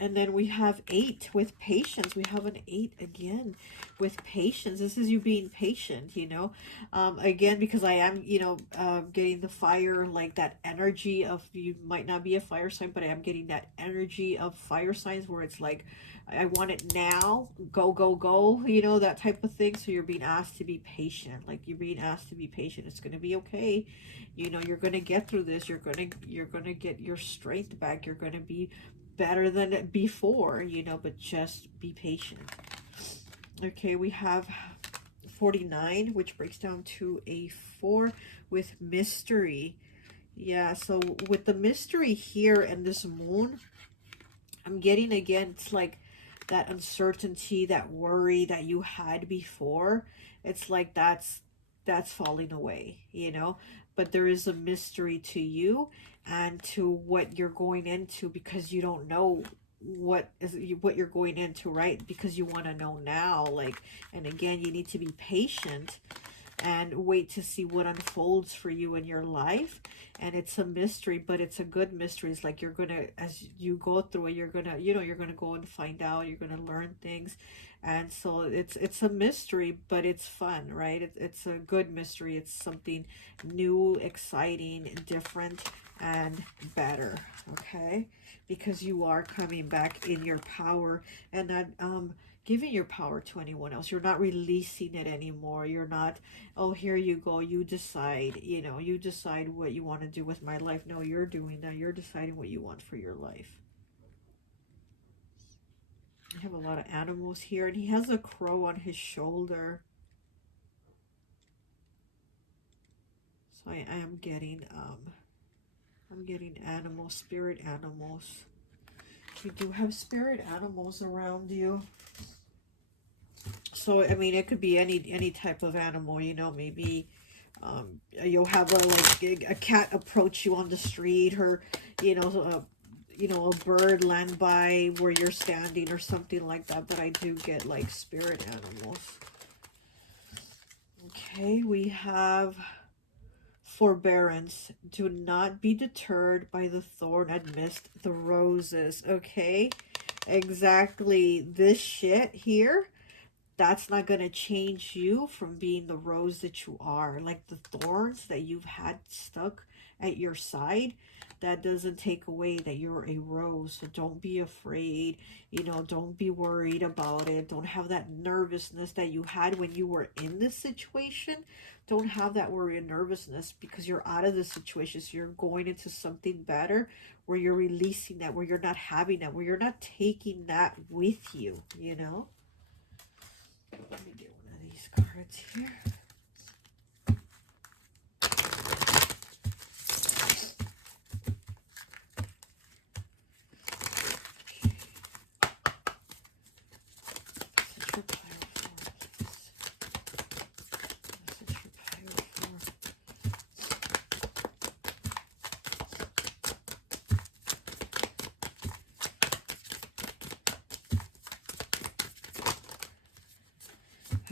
And then we have 8 with patience. We have an 8 again with patience. This is you being patient, you know. Again, because I am, you know, getting the fire, like that energy of, you might not be a fire sign, but I am getting that energy of fire signs where it's like, I want it now, go, go, go, you know, that type of thing. So you're being asked to be patient. Like, you're being asked to be patient. It's going to be okay. You know, you're going to get through this. You're going to get your strength back. You're going to be better than before, you know, but just be patient. Okay, we have 49, which breaks down to a 4 with mystery. Yeah, so with the mystery here and this moon, I'm getting, again, it's like that uncertainty, that worry that you had before. It's like that's falling away, you know. But there is a mystery to you and to what you're going into, because you don't know what you're going into, right? Because you want to know now. Like, and again, you need to be patient and wait to see what unfolds for you in your life. And it's a mystery, but it's a good mystery. It's like, you're gonna, as you go through it, you're gonna, you know, you're gonna go and find out, you're gonna learn things. And so it's a mystery, but it's fun, right? It's a good mystery. It's something new, exciting, different, and better. Okay, because you are coming back in your power, and that giving your power to anyone else. You're not releasing it anymore. You're not, oh, here you go, you decide, you know, you decide what you want to do with my life. No, you're doing that. You're deciding what you want for your life. I have a lot of animals here, and he has a crow on his shoulder. So I am getting I'm getting animals, spirit animals. You do have spirit animals around you. So I mean, it could be any type of animal, you know. Maybe you'll have a cat approach you on the street, or you know, a bird land by where you're standing or something like that. But I do get like spirit animals. Okay, we have forbearance. Do not be deterred by the thorn amidst the roses. Okay, exactly. This shit here, that's not going to change you from being the rose that you are. Like the thorns that you've had stuck at your side, that doesn't take away that you're a rose. So don't be afraid, you know, don't be worried about it. Don't have that nervousness that you had when you were in this situation. Don't have that worry and nervousness, because you're out of the situation. So you're going into something better, where you're releasing that, where you're not having that, where you're not taking that with you, you know. Let me get one of these cards here. Such a powerful.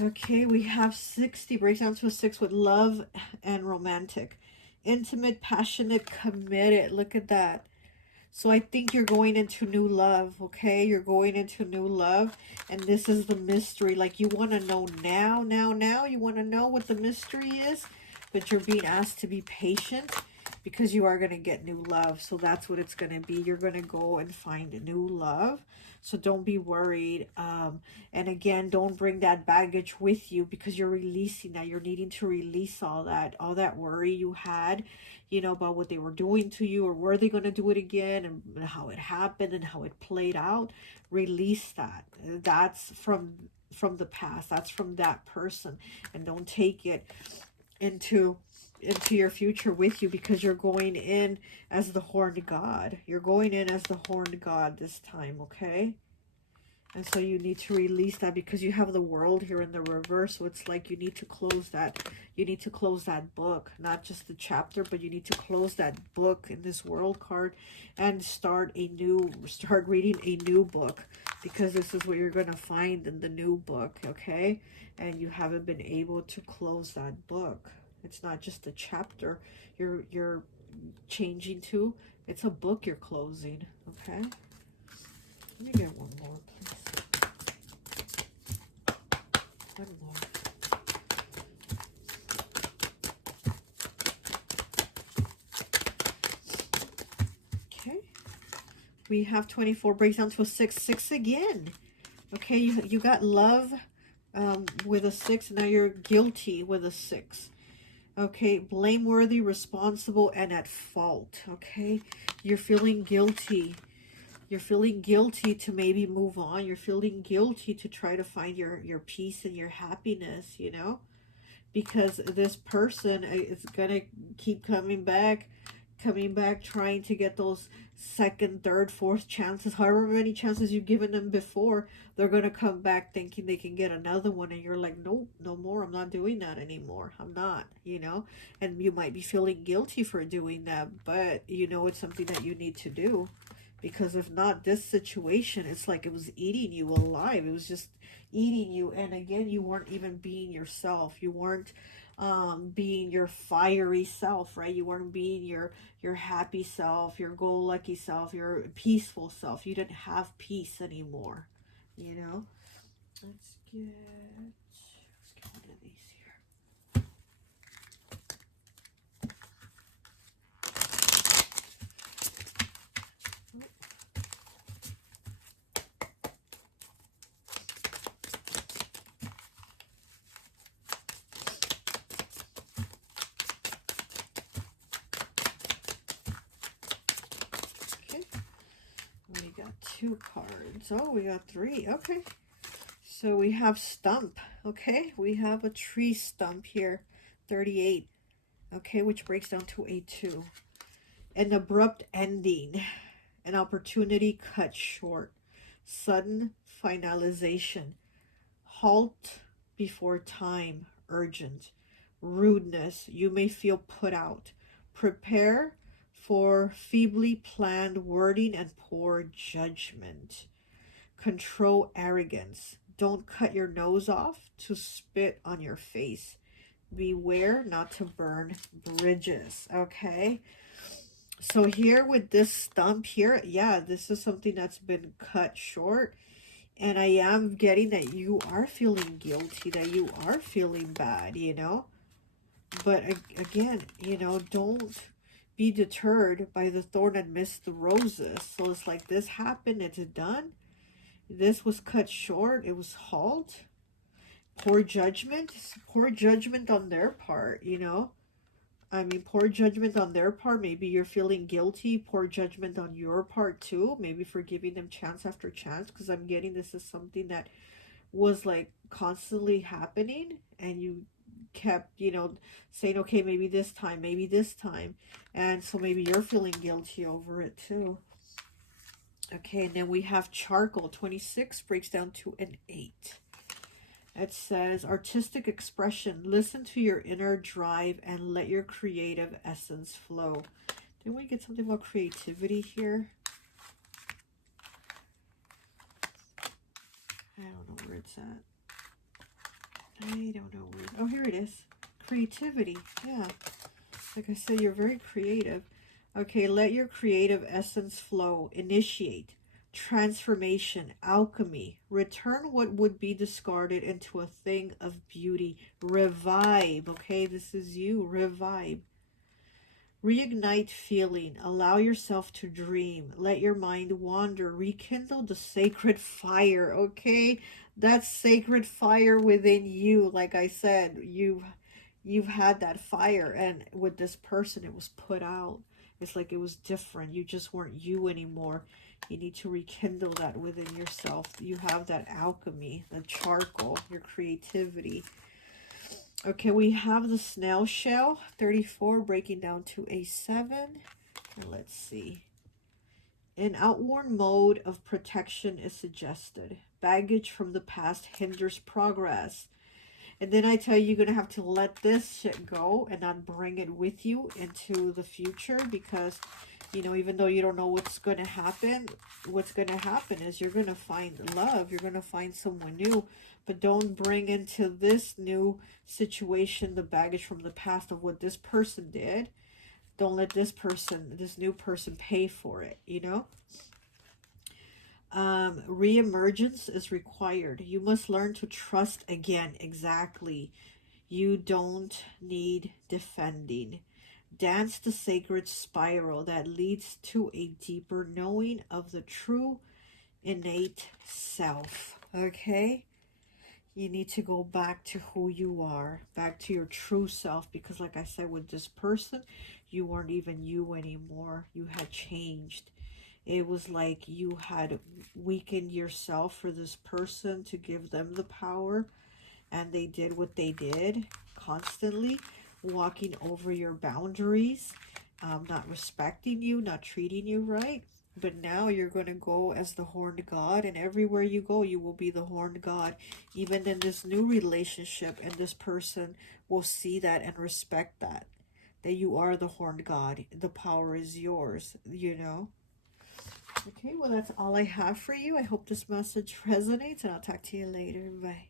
Okay, we have 60, breaks down to a 6 with love and romantic. Intimate, passionate, committed. Look at that. So I think you're going into new love, okay? You're going into new love, and this is the mystery. Like, you want to know now. You want to know what the mystery is, but you're being asked to be patient because you are going to get new love. So that's what it's going to be. You're going to go and find a new love. So don't be worried. And again, don't bring that baggage with you because you're releasing that. You're needing to release all that worry you had, you know, about what they were doing to you, or were they going to do it again, and how it happened and how it played out. Release that. That's from the past. That's from that person, and don't take it into your future with you, because you're going in as the horned god. You're going in as the horned god this time, okay? And so you need to release that because you have the world here in the reverse. So it's like you need to close that. You need to close that book, not just the chapter, but you need to close that book in this world card and start reading a new book, because this is what you're going to find in the new book, okay? And you haven't been able to close that book. It's not just a chapter you're changing to. It's a book you're closing, okay? Let me get one more, please. One more. Okay. We have 24, breaks down to a 6. 6 again. Okay, you got love with a 6. Now you're guilty with a 6. Okay, blameworthy, responsible, and at fault. Okay, you're feeling guilty. You're feeling guilty to maybe move on. You're feeling guilty to try to find your peace and your happiness, you know, because this person is going to keep coming back, trying to get those second, third, fourth chances, however many chances you've given them before. They're going to come back thinking they can get another one, and you're like, nope, no more. I'm not doing that anymore. I'm not, you know. And you might be feeling guilty for doing that, but you know it's something that you need to do, because if not, this situation, it's like it was eating you alive. It was just eating you. And again, you weren't even being yourself. You weren't being your fiery self, right? You weren't being your happy self, your go-lucky self, your peaceful self. You didn't have peace anymore, you know. Let's get one of these here. Okay, we got 2 cards. Oh, we got 3. Okay. So we have stump, okay? We have a tree stump here, 38, okay, which breaks down to a 2. An abrupt ending, an opportunity cut short, sudden finalization, halt before time, urgent, rudeness, you may feel put out, prepare for feebly planned wording and poor judgment. Control arrogance. Don't cut your nose off to spit on your face. Beware not to burn bridges, okay? So here with this stump here, yeah, this is something that's been cut short. And I am getting that you are feeling guilty, that you are feeling bad, you know? But again, you know, don't be deterred by the thorn amidst the roses. So it's like this happened, it's done. This was cut short. It was halt. Poor judgment. Poor judgment on their part, you know. I mean, poor judgment on their part. Maybe you're feeling guilty. Poor judgment on your part too. Maybe for giving them chance after chance. Because I'm getting this is something that was like constantly happening. And you kept, you know, saying, okay, maybe this time, maybe this time. And so maybe you're feeling guilty over it too. Okay, and then we have charcoal. 26 breaks down to an 8. It says, artistic expression. Listen to your inner drive and let your creative essence flow. Didn't we get something about creativity here? I don't know where it's at. I don't know where. Oh, here it is. Creativity. Yeah. Like I said, you're very creative. Okay, let your creative essence flow. Initiate. Transformation. Alchemy. Return what would be discarded into a thing of beauty. Revive. Okay, this is you. Revive. Reignite feeling. Allow yourself to dream. Let your mind wander. Rekindle the sacred fire. Okay, that sacred fire within you. Like I said, you've had that fire, and with this person, it was put out. It's like it was different. You just weren't you anymore. You need to rekindle that within yourself. You have that alchemy, the charcoal, your creativity. Okay, we have the snail shell, 34, breaking down to a 7. And let's see. An outworn mode of protection is suggested. Baggage from the past hinders progress. And then I tell you, you're going to have to let this shit go and not bring it with you into the future, because, you know, even though you don't know what's going to happen is you're going to find love. You're going to find someone new. But don't bring into this new situation the baggage from the past of what this person did. Don't let this new person pay for it, you know? Re-emergence is required. You must learn to trust again. Exactly. You don't need defending. Dance the sacred spiral that leads to a deeper knowing of the true innate self. Okay? You need to go back to who you are, back to your true self, because like I said, with this person, you weren't even you anymore. You had changed. It was like you had weakened yourself for this person to give them the power, and they did what they did constantly, walking over your boundaries, not respecting you, not treating you right. But now you're going to go as the horned god, and everywhere you go, you will be the horned god. Even in this new relationship, and this person will see that and respect that you are the horned god. The power is yours, you know. Okay, well, that's all I have for you. I hope this message resonates, and I'll talk to you later. Bye.